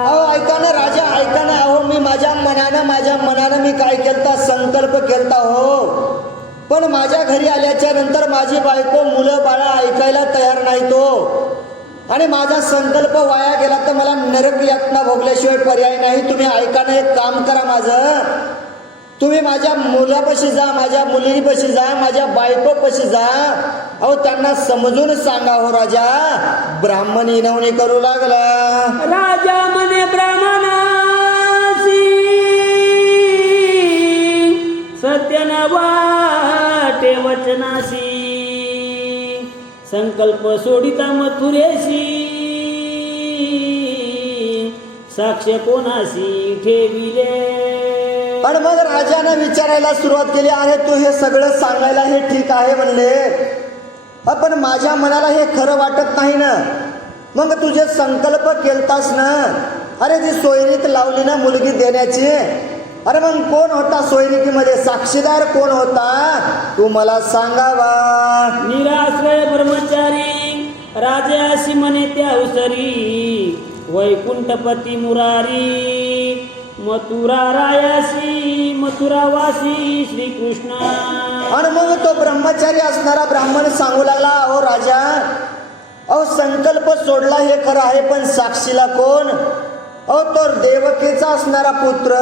अहो ऐका ना राजा, ऐका ना. अहो मी माझ्या मनानं मी काय केलता, संकल्प केलता हो, पण माझ्या घरी आल्याच्या नंतर माझी बायको मुलं बाळा ऐकायला तयार नाही तो, आणि माझा संकल्प वाया गेला तर मला नरक यातना भोगल्याशिवाय पर्याय नाही. तुम्ही ऐका ना, एक काम करा माझं, तुम्ही माझ्या मुलापाशी जा, माझ्या मुलीपाशी जा, माझ्या बायकोपाशी जा, अहो त्यांना समजून सांगा हो राजा. ब्राह्मण विनवणी करू लागला. राजा म्हणे ब्राह्मणासी, सत्य न वाटे वचनासी, संकल्प सोडिता मथुरेशी, साक्ष कोणाशी ठेविले. आणि मग राजाने विचारायला सुरुवात केली, अरे तू हे सगळं सांगायला हे ठीक आहे म्हणले, पण माझ्या मनाला हे खरं वाटत नाही ना. मग तुझे संकल्प केलतास ना, अरे जी सोयरीत लावली ना मुलगी देण्याची, अरे मग कोण होता सोयरिकीमध्ये, साक्षीदार कोण होता तू मला सांगावा. निराश्रय ब्रह्मचारी राजाशी म्हणे त्या उसरी, वैकुंठपती मुरारी मथुरा रायासी मथुरावासी श्रीकृष्ण. आणि मग तो ब्रह्मचारी असणारा ब्राह्मण सांगू लागला, अहो राजा, अहो संकल्प सोडला हे खरं आहे, पण साक्षीला कोण. अहो तो देवकीचा असणारा पुत्र,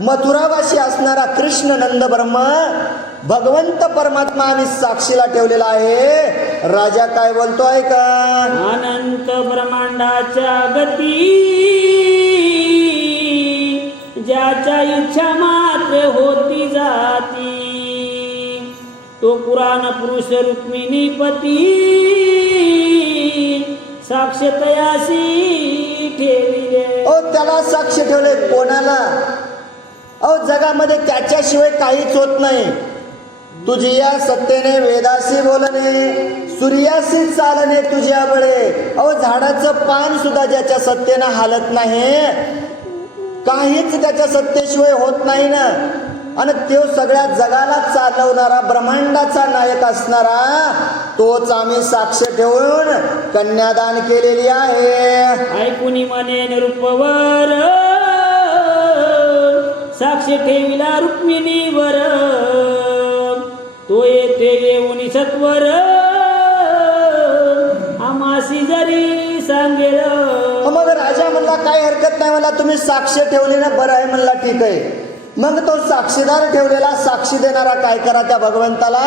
मथुरावासी असणारा कृष्ण नंद ब्रह्म भगवंत परमात्मा आम्ही साक्षीला ठेवलेला आहे. राजा काय बोलतोय का, अनंत ब्रह्मांडाच्या गती ज्याच्या इच्छा मात्र होती जाती, तो पुराण पुरुष रुक्मिणी पती साक्ष तयासी ठेविले. अहो त्याला साक्ष ठेवले कोणाला. अहो जगामध्ये त्याच्याशिवाय काहीच होत नाही. तुझी या सत्तेने वेदासी बोलणे, सूर्यासी चालणे तुझ्या बळे. अहो झाडाचं पान सुद्धा ज्याच्या सत्तेनं हालत नाही, काहीच त्याच्या सत्तेशिवाय होत नाही ना. आणि तो सगळ्या जगाला चालवणारा ब्रह्मांडाचा नायक असणारा तोच आम्ही साक्ष ठेवून कन्यादान केलेली आहे. ऐकुनी म्हणे रूपवर साक्ष ठेविला रुक्मिणीवर, तो येथे येऊन सत्वर आमासी जरी सांगेल. मग राजा म्हणला काही हरकत नाही, मला तुम्ही साक्ष ठेवली ना, बरं आहे म्हणला, ठीक आहे. मग तो साक्षीदार ठेवलेला साक्षी देणारा काय करा, त्या भगवंताला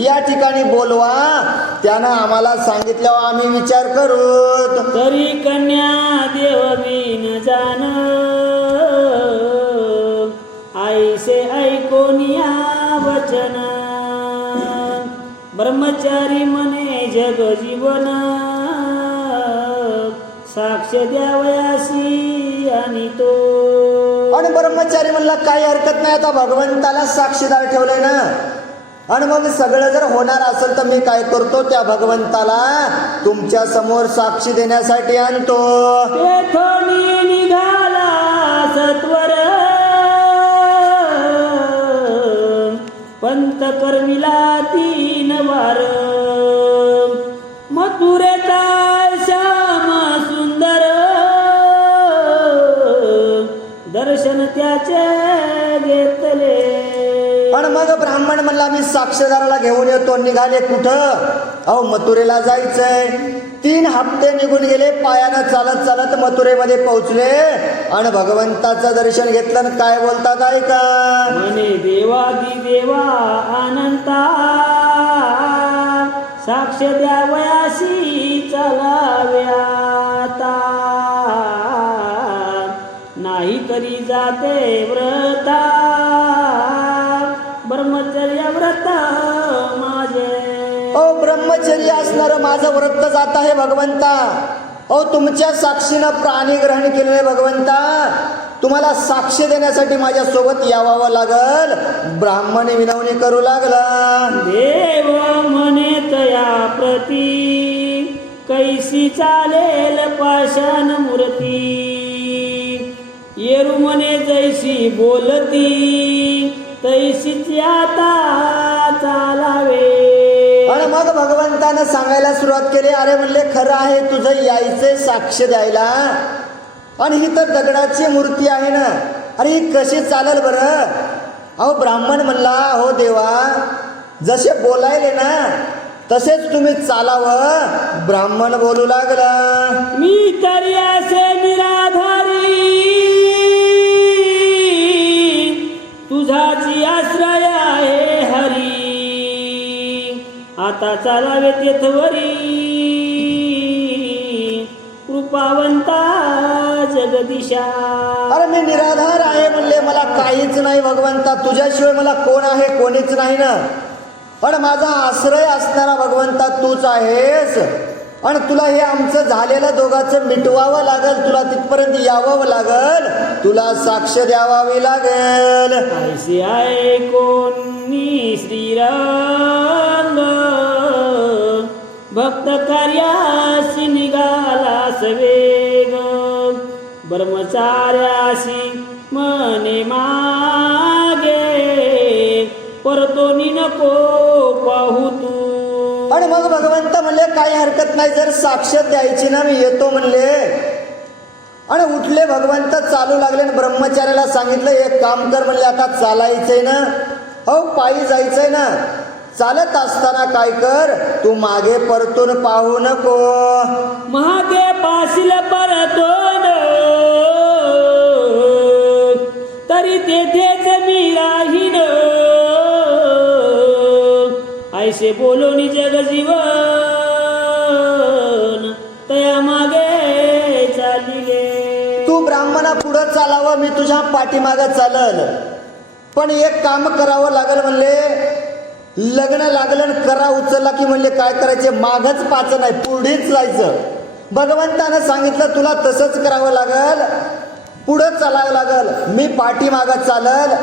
या ठिकाणी बोलवा, त्यानं आम्हाला सांगितल्यावर आम्ही विचार करू. तरी कन्या देवबीन जाण आईसे ऐकोनिया वचन, ब्रह्मचारी म्हणे जग जीवन साक्ष द्यावयासी आणि तो. आणि ब्रह्मचारी म्हणला काही हरकत नाही, आता भगवंताला साक्षीदार ठेवलंय ना. आणि मग सगळं जर होणार असेल तर मी काय करतो, त्या भगवंताला तुमच्या समोर साक्षी देण्यासाठी आणतो. तेथोनी निघाला सत्वर पंत कर्मिला 3 वार, मथुरेचा श्याम सुंदर दर्शन त्याचे घेतले. पण मग ब्राह्मण म्हणला मी साक्षीदाराला घेऊन येतो. निघाले कुठं, अहो मथुरेला जायचंय. 3 हप्ते निघून गेले, पायानं चालत चालत मथुरेमध्ये पोहोचले आणि भगवंताचं दर्शन घेतलं. आणि काय बोलतात ऐका, म्हणे देवादी देवा अनंता साक्ष द्यावयासी चालाव्याता, नाही तरी जाते व्रता ब्रह्मचर्य व्रत माझे. अहो ब्रह्मचर्य असणारं माझं व्रत जात आहे भगवंता. अहो तुमच्या साक्षीनं प्राणी ग्रहण केलेले भगवंता, तुम्हाला साक्ष देण्यासाठी माझ्या सोबत यावं लागल. ब्राह्मण विनवणी करू लागला. देव म्हणे तया प्रती कैसी चालेल पाषाण मूर्ती, येरू म्हणे जैसी बोलती तैसीच आता चालावे. आणि मग भगवंतानं सांगायला सुरुवात केली, अरे म्हणले खरं आहे तुझं यायचंय साक्ष द्यायला, आणि ही तर दगडाची मूर्ती आहे ना, अरे ही कशी चालेल बरं. अहो ब्राह्मण म्हणला, हो देवा जसे बोलायले ना तसेच तुम्ही चालावं. ब्राह्मण बोलू लागला, मी तरी असे निराधारी तुझाची आश्रय आहे हरी, आता चालावे तेथवरी कृपावंता जगदीशा. अरे मी निराधार आहे म्हणले, मला काहीच नाही भगवंता, तुझ्याशिवाय मला कोण आहे, कोणीच नाही ना. पण माझा आश्रय असणारा भगवंता तूच आहेस. आणि तुला हे आमचं झालेलं दोघांचं मिटवावं लागल, तुला तिथपर्यंत यावं लागल, तुला साक्ष द्यावावी लागेल. ऐसे आहे कोणी श्रीरंग भक्त कार्यासी निघाला सवेग, ब्रह्मचार्यासी मने मागे परतोनी नको पाहू तू. आणि मग भगवंत म्हणले काही हरकत नाही, जर साक्ष द्यायची ना मी येतो म्हणले. आणि उठले भगवंत, चालू लागले आणि ब्रह्मचार्याला सांगितलं एक काम कर म्हणले, आता चालायचंय ना, हो पायी जायचंय ना, चालत असताना काय कर, तू मागे परतून पाहू नको. मागे पाशील परतोन तरी तेथेच मी राहीन. ऐसे बोलोनी जग जीवन तया मागे चालिले. तू ब्राह्मणा पुढं चालावं, मी तुझ्या पाठीमागं चालल, पण एक काम करावं लागल म्हणले. लग्न लागलं करा उचलला की म्हणले काय करायचे, मागच पाच नाही पुढेच जायचं. भगवंतानं सांगितलं तुला तसंच करावं लागल, पुढं चालावं लागल, मी पाठीमागं चालल,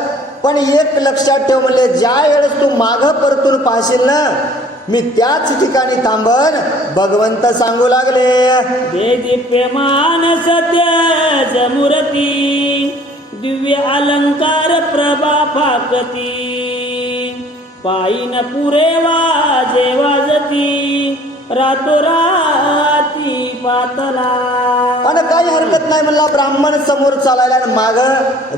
पण एक लक्षात ठेव म्हणले, ज्या वेळेस तू मागं परतून पाहशील ना, मी त्याच ठिकाणी थांबन. भगवंत सांगू लागले, दे दिप्यमान सत्य मूर्ती दिव्य अलंकार प्रभा फाकती. पायीन पुरे वाजे वाजती रातोराती पातला. आणि काही हरकत नाही म्हणला, ब्राह्मण समोर चालायला आणि माग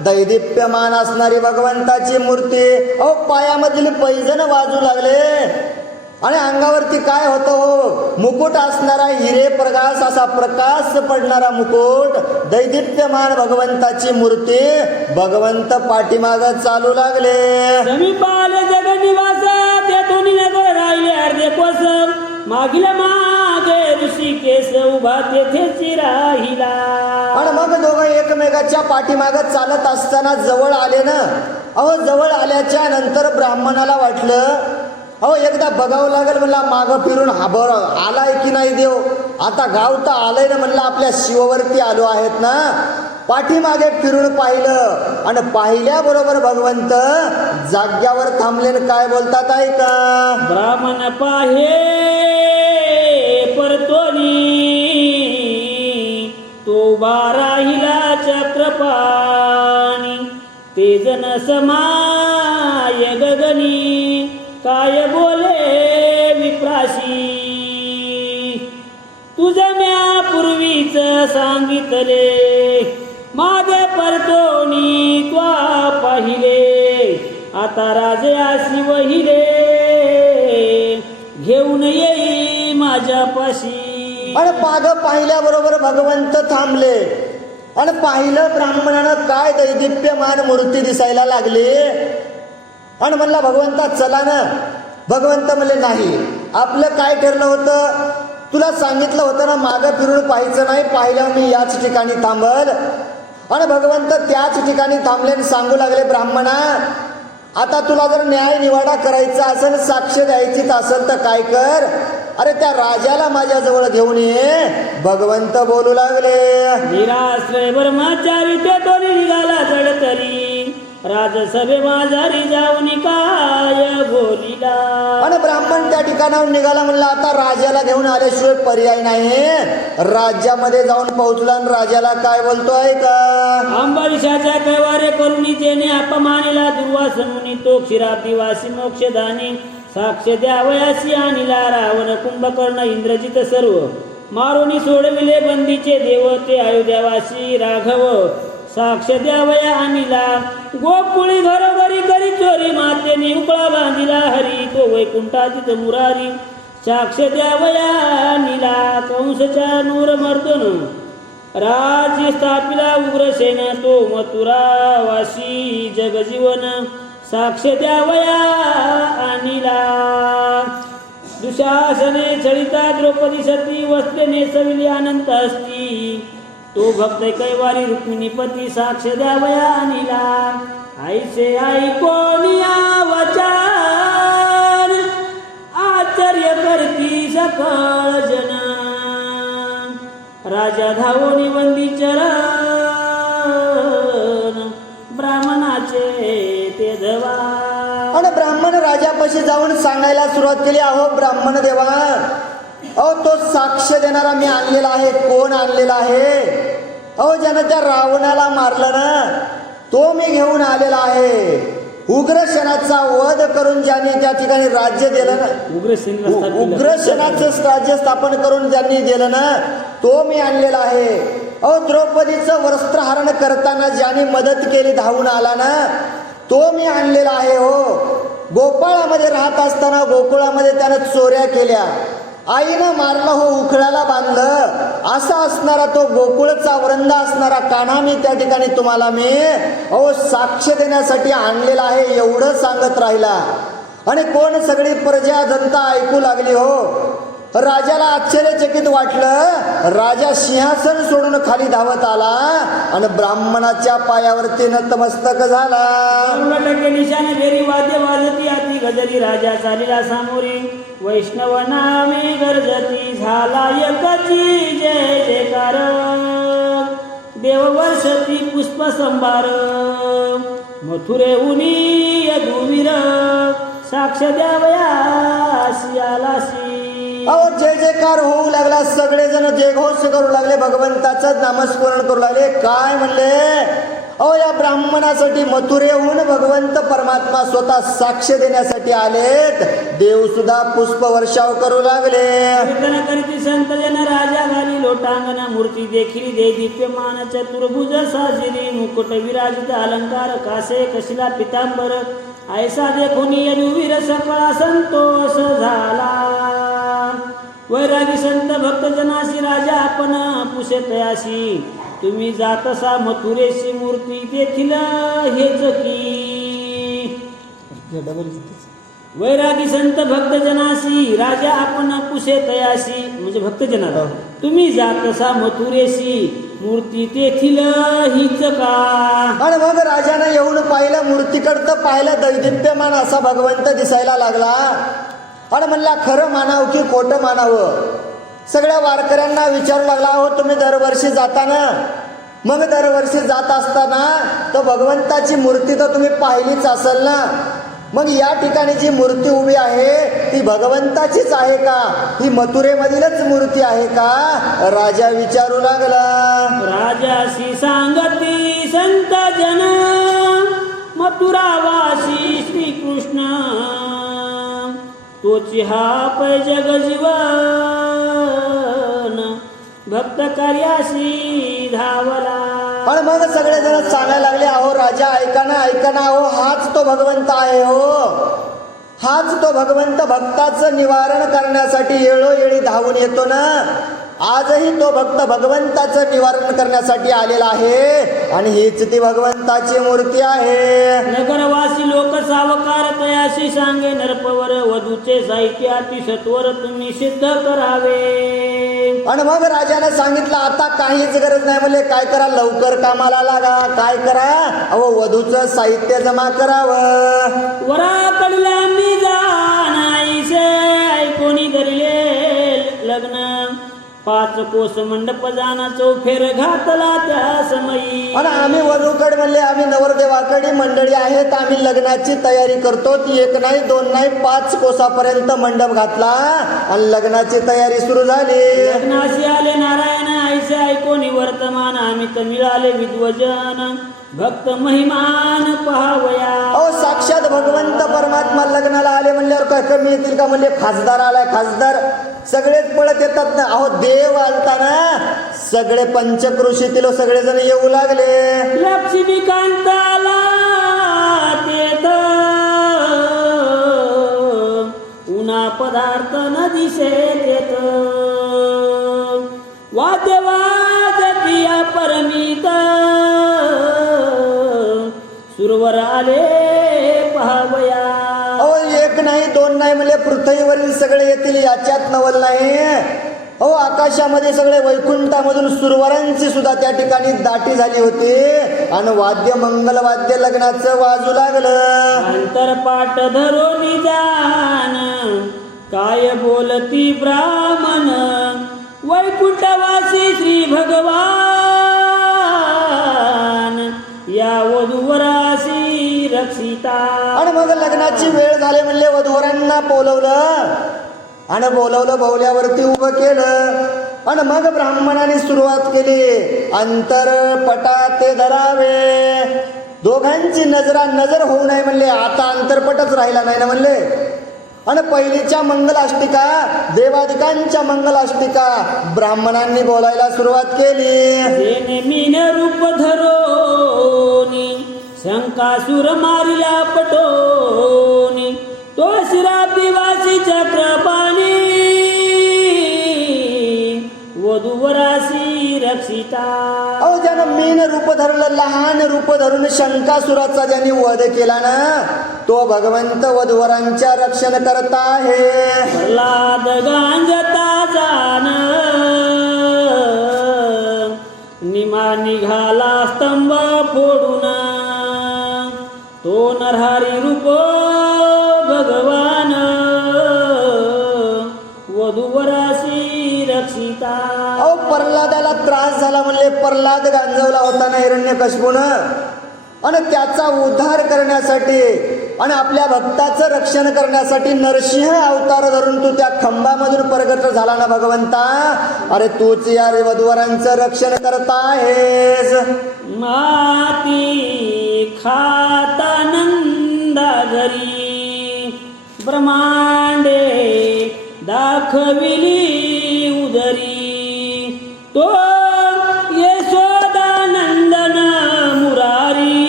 दैदिप्यमान असणारी भगवंताची मूर्ती. अहो पायामधील पैजण वाजू लागले आणि अंगावरती काय होतं हो, मुकुट असणारा हिरे प्रकाश, असा प्रकाश पडणारा मुकुट, दैदिप्यमान भगवंताची मूर्ती. भगवंत पाठीमाग चालू लागले. समीपाल जग निवास तेथून नगर राहिले अर्धे कोस. मागील मागे ऋषिकेश उभा तेथेच राहिला. आणि मग दोघं एकमेकाच्या पाठीमाग चालत असताना जवळ आले ना. अहो जवळ आल्याच्या नंतर ब्राह्मणाला वाटलं, अहो एकदा बघावं लागेल म्हणला, मागं फिरून हाबर आलाय की नाही देव. आता गाव तर आलंय ना म्हणलं, आपल्या शिववरती आलो आहेत ना. पाठीमागे फिरून पाहिलं आणि पाहिल्याबरोबर भगवंत जाग्यावर थांबले. काय बोलतात ऐका, ब्राह्मण पाहे परतोनी तो उभा राहिला चक्रपाणी. तेजन समाय गगनी काय बोले विप्राशी. तुझं म्या पूर्वीच सांगितले मागे परतोनी त्वा पाहिले. आता राजे आशी वहिले घेऊन येई माझ्यापाशी. आणि माग पाहिल्याबरोबर भगवंत थांबले आणि पाहिलं ब्राह्मणानं काय दैदिप्यमान मूर्ती दिसायला लागली. आणि म्हणला भगवंता चला ना. भगवंत म्हणले नाही, आपलं काय ठरलं होतं, तुला सांगितलं होतं ना मागं फिरून पाहायचं नाही, पाहिलं मी याच ठिकाणी थांबल. आणि भगवंत त्याच ठिकाणी थांबले आणि सांगू लागले, ब्राह्मणा आता तुला जर न्याय निवाडा करायचा असेल, साक्ष द्यायचीच असेल तर काय कर, अरे त्या राजाला माझ्या जवळ घेऊन ये. भगवंत बोलू लागले, निराश्रय ब्रह्मचारी तेथून निघाला जडतरी. राजसभे माझारी जाऊन काय बोलिला. आणि ब्राह्मण त्या ठिकाणाहून निघाला. म्हणला आता राजाला घेऊन आल्याशिवाय पर्याय नाही. राज्यामध्ये जाऊन पोहोचला आणि राजाला काय बोलतोय का, अंबरीशाच्या कैवारे करुणी जेने अपमानिला. दुर्वास मुनी तो क्षीराब्दिवासी मोक्षदानी. साक्ष द्यावयासी आणिला रावण कुंभकर्ण इंद्रजित सर्व. मारुनी सोडविले बंदीचे देव ते अयोध्यावासी राघव. साक्ष द्यावया आणिला गोकुळी घरोघरी करी चोरी. मातेने उकळा बांधिला हरी तो वैकुंठातीत मुरारी. साक्ष द्यावया आणिला कंसच्या नूर मर्दन. राज्य स्थापिला उग्रसेन तो मथुरावासी जगजीवन. साक्ष द्यावया आणिला दुशासने चळिता द्रौपदी सती. वस्त्रे नेसविली अनंत असती तो भक्त कैवारी रुक्मिणीपती. साक्ष द्यावया आणिला आईचे ऐकोनिया वचन. आश्चर्य करती सकळ जन. राजा धावोनी वंदी चरण. ब्राह्मणाचे ते धवा. आणि ब्राह्मण राजापाशी जाऊन सांगायला सुरुवात केली, अहो ब्राह्मण देवा, अहो तो साक्ष देणारा मी आणलेला आहे. कोण आणलेला आहे, अहो ज्यानं त्या रावणाला मारलं ना, तो मी घेऊन आलेला आहे. उग्रसेनाचा वध करून ज्यांनी त्या ठिकाणी राज्य दिलं ना, उग्रसेनाचं राज्य स्थापन करून ज्यांनी दिलं ना, तो मी आणलेला आहे. अहो द्रौपदीचं वस्त्रहरण करताना ज्यांनी मदत केली, धावून आला ना, तो मी आणलेला आहे. हो, गोपाळामध्ये राहत असताना गोकुळामध्ये त्यानं चोऱ्या केल्या, आईनं मारलं, हो उखळाला बांधलं, असा असणारा तो गोकुळचा वृंदा असणारा कान्हा मी त्या ठिकाणी तुम्हाला मी साक्ष देण्यासाठी आणलेला आहे, एवढं सांगत राहिला. आणि कोण सगळी प्रजा जनता ऐकू लागली. हो, राजाला आश्चर्यचकित वाटलं. राजा सिंहासन सोडून खाली धावत आला आणि ब्राह्मणाच्या पायावरती नतमस्तक झाला. निशाने बेरी वाद्य वाजती आती गजरी राजा चालीला सामोरी, वैष्णव नामे गर्जती झाला एकची जय जयकार, देव वर्षती पुष्प संभार, मथुरे उनी यदुवीर साक्ष द्यावयासी आलासी. अहो जय जयकार होऊ लागला, सगळेजण जयघोष करू लागले, भगवंताचं नामस्मरण करू लागले. काय म्हणले? अहो या ब्राह्मणासाठी मथुरेहून भगवंत परमात्मा स्वतः साक्ष देण्यासाठी आलेत. देव सुद्धा पुष्प वर्षाव करू लागले. करीती संत जन राजा घाली लोटांगण, मूर्ती देखील दे दिव्यमान चतुर्भुज साजिरी, मुकुट विराजित अलंकार कासे कशिला पितांबर, ऐसा देखून यदुवीर सकळा संतोष झाला. वैरागी संत भक्त जनासी राजा आपण पुसे तयासी, तुम्ही जातसा मथुरेशी मूर्ती तेथील हेच की. वैरागी संत भक्त जनासी राजा आपण पुसे तयासी, म्हणजे भक्तजनाला तुम्ही जातसा मथुरेशी मूर्ती तेथील हीच का. आणि मग राजाने येऊन पाहिलं, मूर्तीकडं पाहिलं, दैदिप्यमान असा भगवंत दिसायला लागला. आणि म्हणला खरं मानावं की खोटं मानावं. सगळ्या वारकऱ्यांना विचारू लागला, हो तुम्ही दरवर्षी जाता ना, मग दरवर्षी जात असताना तो भगवंताची मूर्ती तर तुम्ही पाहिलीच असेल ना, मग या ठिकाणी जी मूर्ती उभी आहे ती भगवंताचीच आहे का, ही मथुरेमधीलच मूर्ती आहे का, राजा विचारू लागला. राजाशी सांगती संत जन, मथुरावासी श्रीकृष्ण, तोची हा पै जग जीवन, भक्त कार्याशी धावला. पण मग सगळेजण सांगायला लागले, अहो राजा ऐका ना, ऐका ना, अहो हाच तो भगवंत आहे. हो, हाच तो भगवंत भक्ताचं निवारण करण्यासाठी वेळोवेळी धावून येतो ना. आजही तो भक्त भगवंताचं निवारण करण्यासाठी आलेला आहे आणि हीच ती भगवंताची मूर्ती आहे. नगरवासी लोक सावकार तयाशी सांगे, नरपवर वधूचे साहित्य अति सत्वर तुम्ही सिद्ध करावे. आणि मग राजाने सांगितलं, आता काहीच गरज नाही, म्हणजे काय करा, लवकर कामाला लागा. काय करा, अहो वधूचं साहित्य जमा करावं. वराकडला मी जाणाईसे ऐकोनी धरले लग्न, 5 कोस मंडप जाना चौफेर घातला त्या समयी. आणि आम्ही वधूकड म्हणले, आम्ही नवरदेवाकडे मंडळी आहेत, आम्ही लग्नाची तयारी करतो. ती 1 नाही 2 नाही 5 कोसापर्यंत मंडप घातला आणि लग्नाची तयारी सुरू झाली. लग्नाशी आले नारायण ऐसे ऐकोनी वर्तमान, आम्ही तर मिळाले विद्वजन भक्त महिमान पहावया. अहो साक्षात भगवंत परमात्मा लग्नाला आले म्हणल्यावर काय कमी येतील का, म्हणले खासदार आलाय, खासदार सगळेच पळत येतात ना. अहो देव आलता ना, सगळे पंचक्रोशीतील सगळेजण येऊ लागले. लक्ष्मीकांताला तेथ उन्हा पदार्थ न दिसे तेथ, वाद्य वाजती परमित, सुरवर आले पहावया. अहो 1 नाही 2 नाही म्हणले, पृथ्वीवरील सगळे येतील, याच्यात नवल नाही. अहो आकाशामध्ये सगळे वैकुंठामधून सुरवरांची सुद्धा त्या ठिकाणी दाटी झाली होती आणि वाद्य मंगल वाद्य लग्नाचं वाजू लागलं. अंतरपाठ धरोनी जान, काय बोलती ब्राह्मण, वैकुंठवासी श्री भगवान, या वधूवरासी रक्षिता. आणि मग लग्नाची वेळ झाली म्हणले, वधूवरांना बोलवलं आणि बोलवलं, बोलल्यावरती उभं केलं आणि मग ब्राह्मणाने सुरुवात केली. अंतरपटा ते धरावे, दोघांची नजर होऊ नये म्हणले. आता अंतरपटच राहिला नाही ना म्हणले. आणि पहिलीच्या मंगलाष्टिका, देवादिकांच्या मंगलाष्टिका ब्राह्मणांनी बोलायला सुरुवात केली. जेने मीन रूप धरोनी शंकासुर मारिला पटोनी, तो श्रापिवासी चक्रपाणी वधूवरासी रक्षिता. अहो ज्यानं मीन रूप धरलं, लहान रूप धरून शंकासुराचा ज्यांनी वध केला ना, तो भगवंत वधूवरांच्या रक्षण करता आहे. प्रल्हाद गांजता जाण निमा निघाला स्तंभ फोडून, तो नरहरी रूप भगवान वधूवरासी रक्षिता. अहो प्रल्हादाला त्रास झाला म्हणले. प्रल्हाद गांजवला होता ना हिरण्यकश्यपूनं, आणि त्याचा उद्धार करण्यासाठी आणि आपल्या भक्ताचं रक्षण करण्यासाठी नरसिंह अवतार धरून तू त्या खंबामधून प्रगट झाला ना भगवंता. अरे तूच या वधूवरांचं रक्षण करता आहेस. माती खाता नंदा घरी ब्रह्मांडे दाखविली उदरी, तो यशोदानंदन मुरारी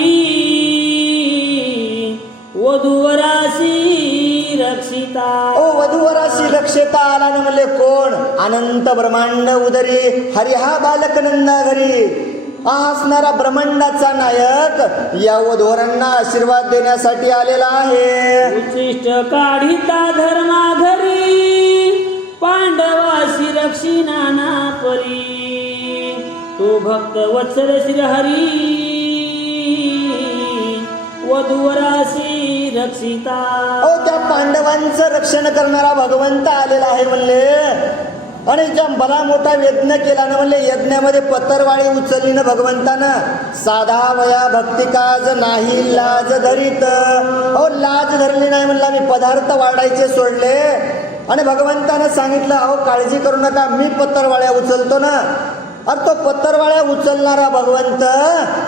वधूवरासी रक्षिता. ओ वधूवराशी रक्षिता आला ना म्हणले. कोण? अनंत ब्रह्मांड उदरी हरी हा बालक नंदा घरी. हा असणारा ब्रह्मांडाचा नायक या वधूवरांना आशीर्वाद देण्यासाठी आलेला आहे. उचिष्ट काढिता धर्मा घरी पांडवाशी रक्षिणा ना परी, तो भक्त वत्सल श्रीहरी वधूवरासी रक्षिता. ओ त्या पांडवांचं रक्षण करणारा भगवंत आलेला आहे म्हणले. आणि ज्या भला मोठा यज्ञ केला ना म्हणले, यज्ञामध्ये पत्तरवाळी उचलली ना भगवंतानं. साधा वया भक्तिकाज नाही लाज धरीत. अहो लाज धरली नाही म्हणला, मी पदार्थ वाढायचे सोडले. आणि भगवंतानं सांगितलं, अहो काळजी करू नका, मी पत्तरवाळ्या उचलतो ना. अरे तो पत्तरवाळ्या उचलणारा भगवंत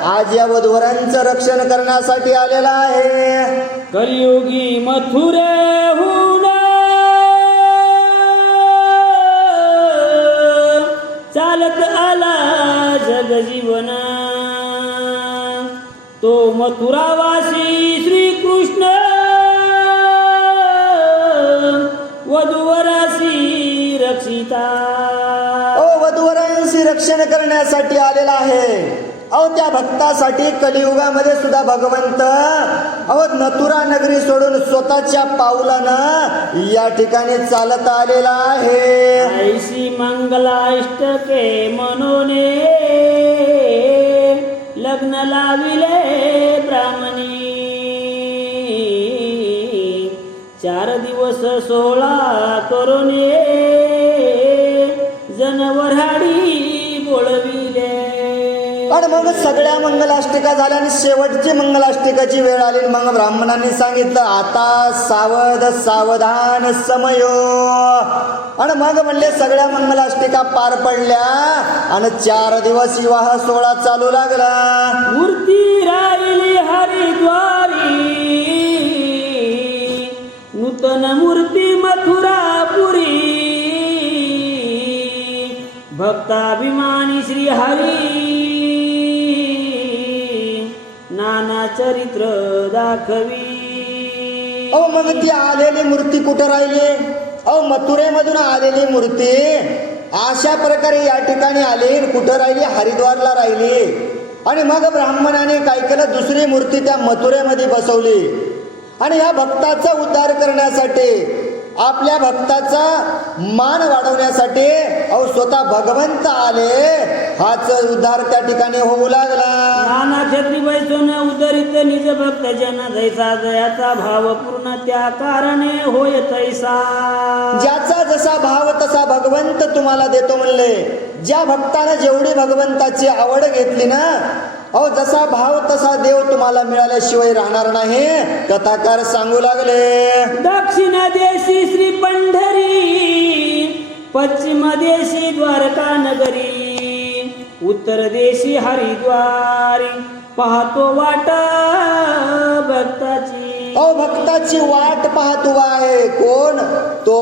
आज या वधूवरांचं रक्षण करण्यासाठी आलेला आहे. कलियुगी मथुरेहून चालत आला जगजीवन, तो मथुरावासी श्रीकृष्ण वधूवरासी रक्षिता. ओ वधूवरांशी रक्षण करण्यासाठी आलेला आहे. अहो त्या भक्तासाठी कलियुगामध्ये सुद्धा भगवंत अहो नथुरा नगरी सोडून स्वतःच्या पावलानं या ठिकाणी चालत आलेला आहे. ऐशी मंगलाष्टके मनोने लग्न लाविले ब्राह्मणी, 4 दिवस 16 करोने जनवराडी बोलविले. आणि मग सगळ्या मंगलाष्टिका झाल्या आणि शेवटची मंगलाष्टिकाची वेळ आली. मग ब्राह्मणांनी सांगितलं, आता सावध सावधान समयो. आणि मग म्हणले सगळ्या मंगलाष्टिका पार पडल्या आणि 4 दिवस विवाह सोहळा चालू लागला. मूर्ती राहिली हरिद्वारी, नूतन मूर्ती मथुरापुरी, भक्ताभिमानी श्री हरी नाना चरित्र दाखवी. अहो मग ती आलेली मूर्ती कुठं राहिली? अहो मथुरेमधून आलेली मूर्ती अशा प्रकारे या ठिकाणी आली, कुठं राहिली? हरिद्वारला राहिली. आणि मग ब्राह्मणाने काय केलं, दुसरी मूर्ती त्या मथुरेमध्ये बसवली. आणि या भक्ताचा उद्धार करण्यासाठी, आपल्या भक्ताचा मान वाढवण्यासाठी अहो स्वतः भगवंत आले. हाच उद्धार त्या ठिकाणी होऊ लागला. नाना क्षत्री वैसोन उदरित निज भक्त जन जैसा, जयाचा भाव पूर्ण त्या कारणे होय तैसा. ज्याचा जसा भाव तसा भगवंत तुम्हाला देतो म्हणले. ज्या भक्तानं जेवढी भगवंताची आवड घेतली ना, अहो जसा भाव तसा देव तुम्हाला मिळाल्याशिवाय राहणार नाही. कथाकार सांगू लागले, दक्षिण देशी श्री पंढरी, पश्चिम देशी द्वारका नगरी, उत्तर देशी हरिद्वारी, पाहतो वाट भक्ताची. भक्ताची वाट पाहत उभा आहे कोण तो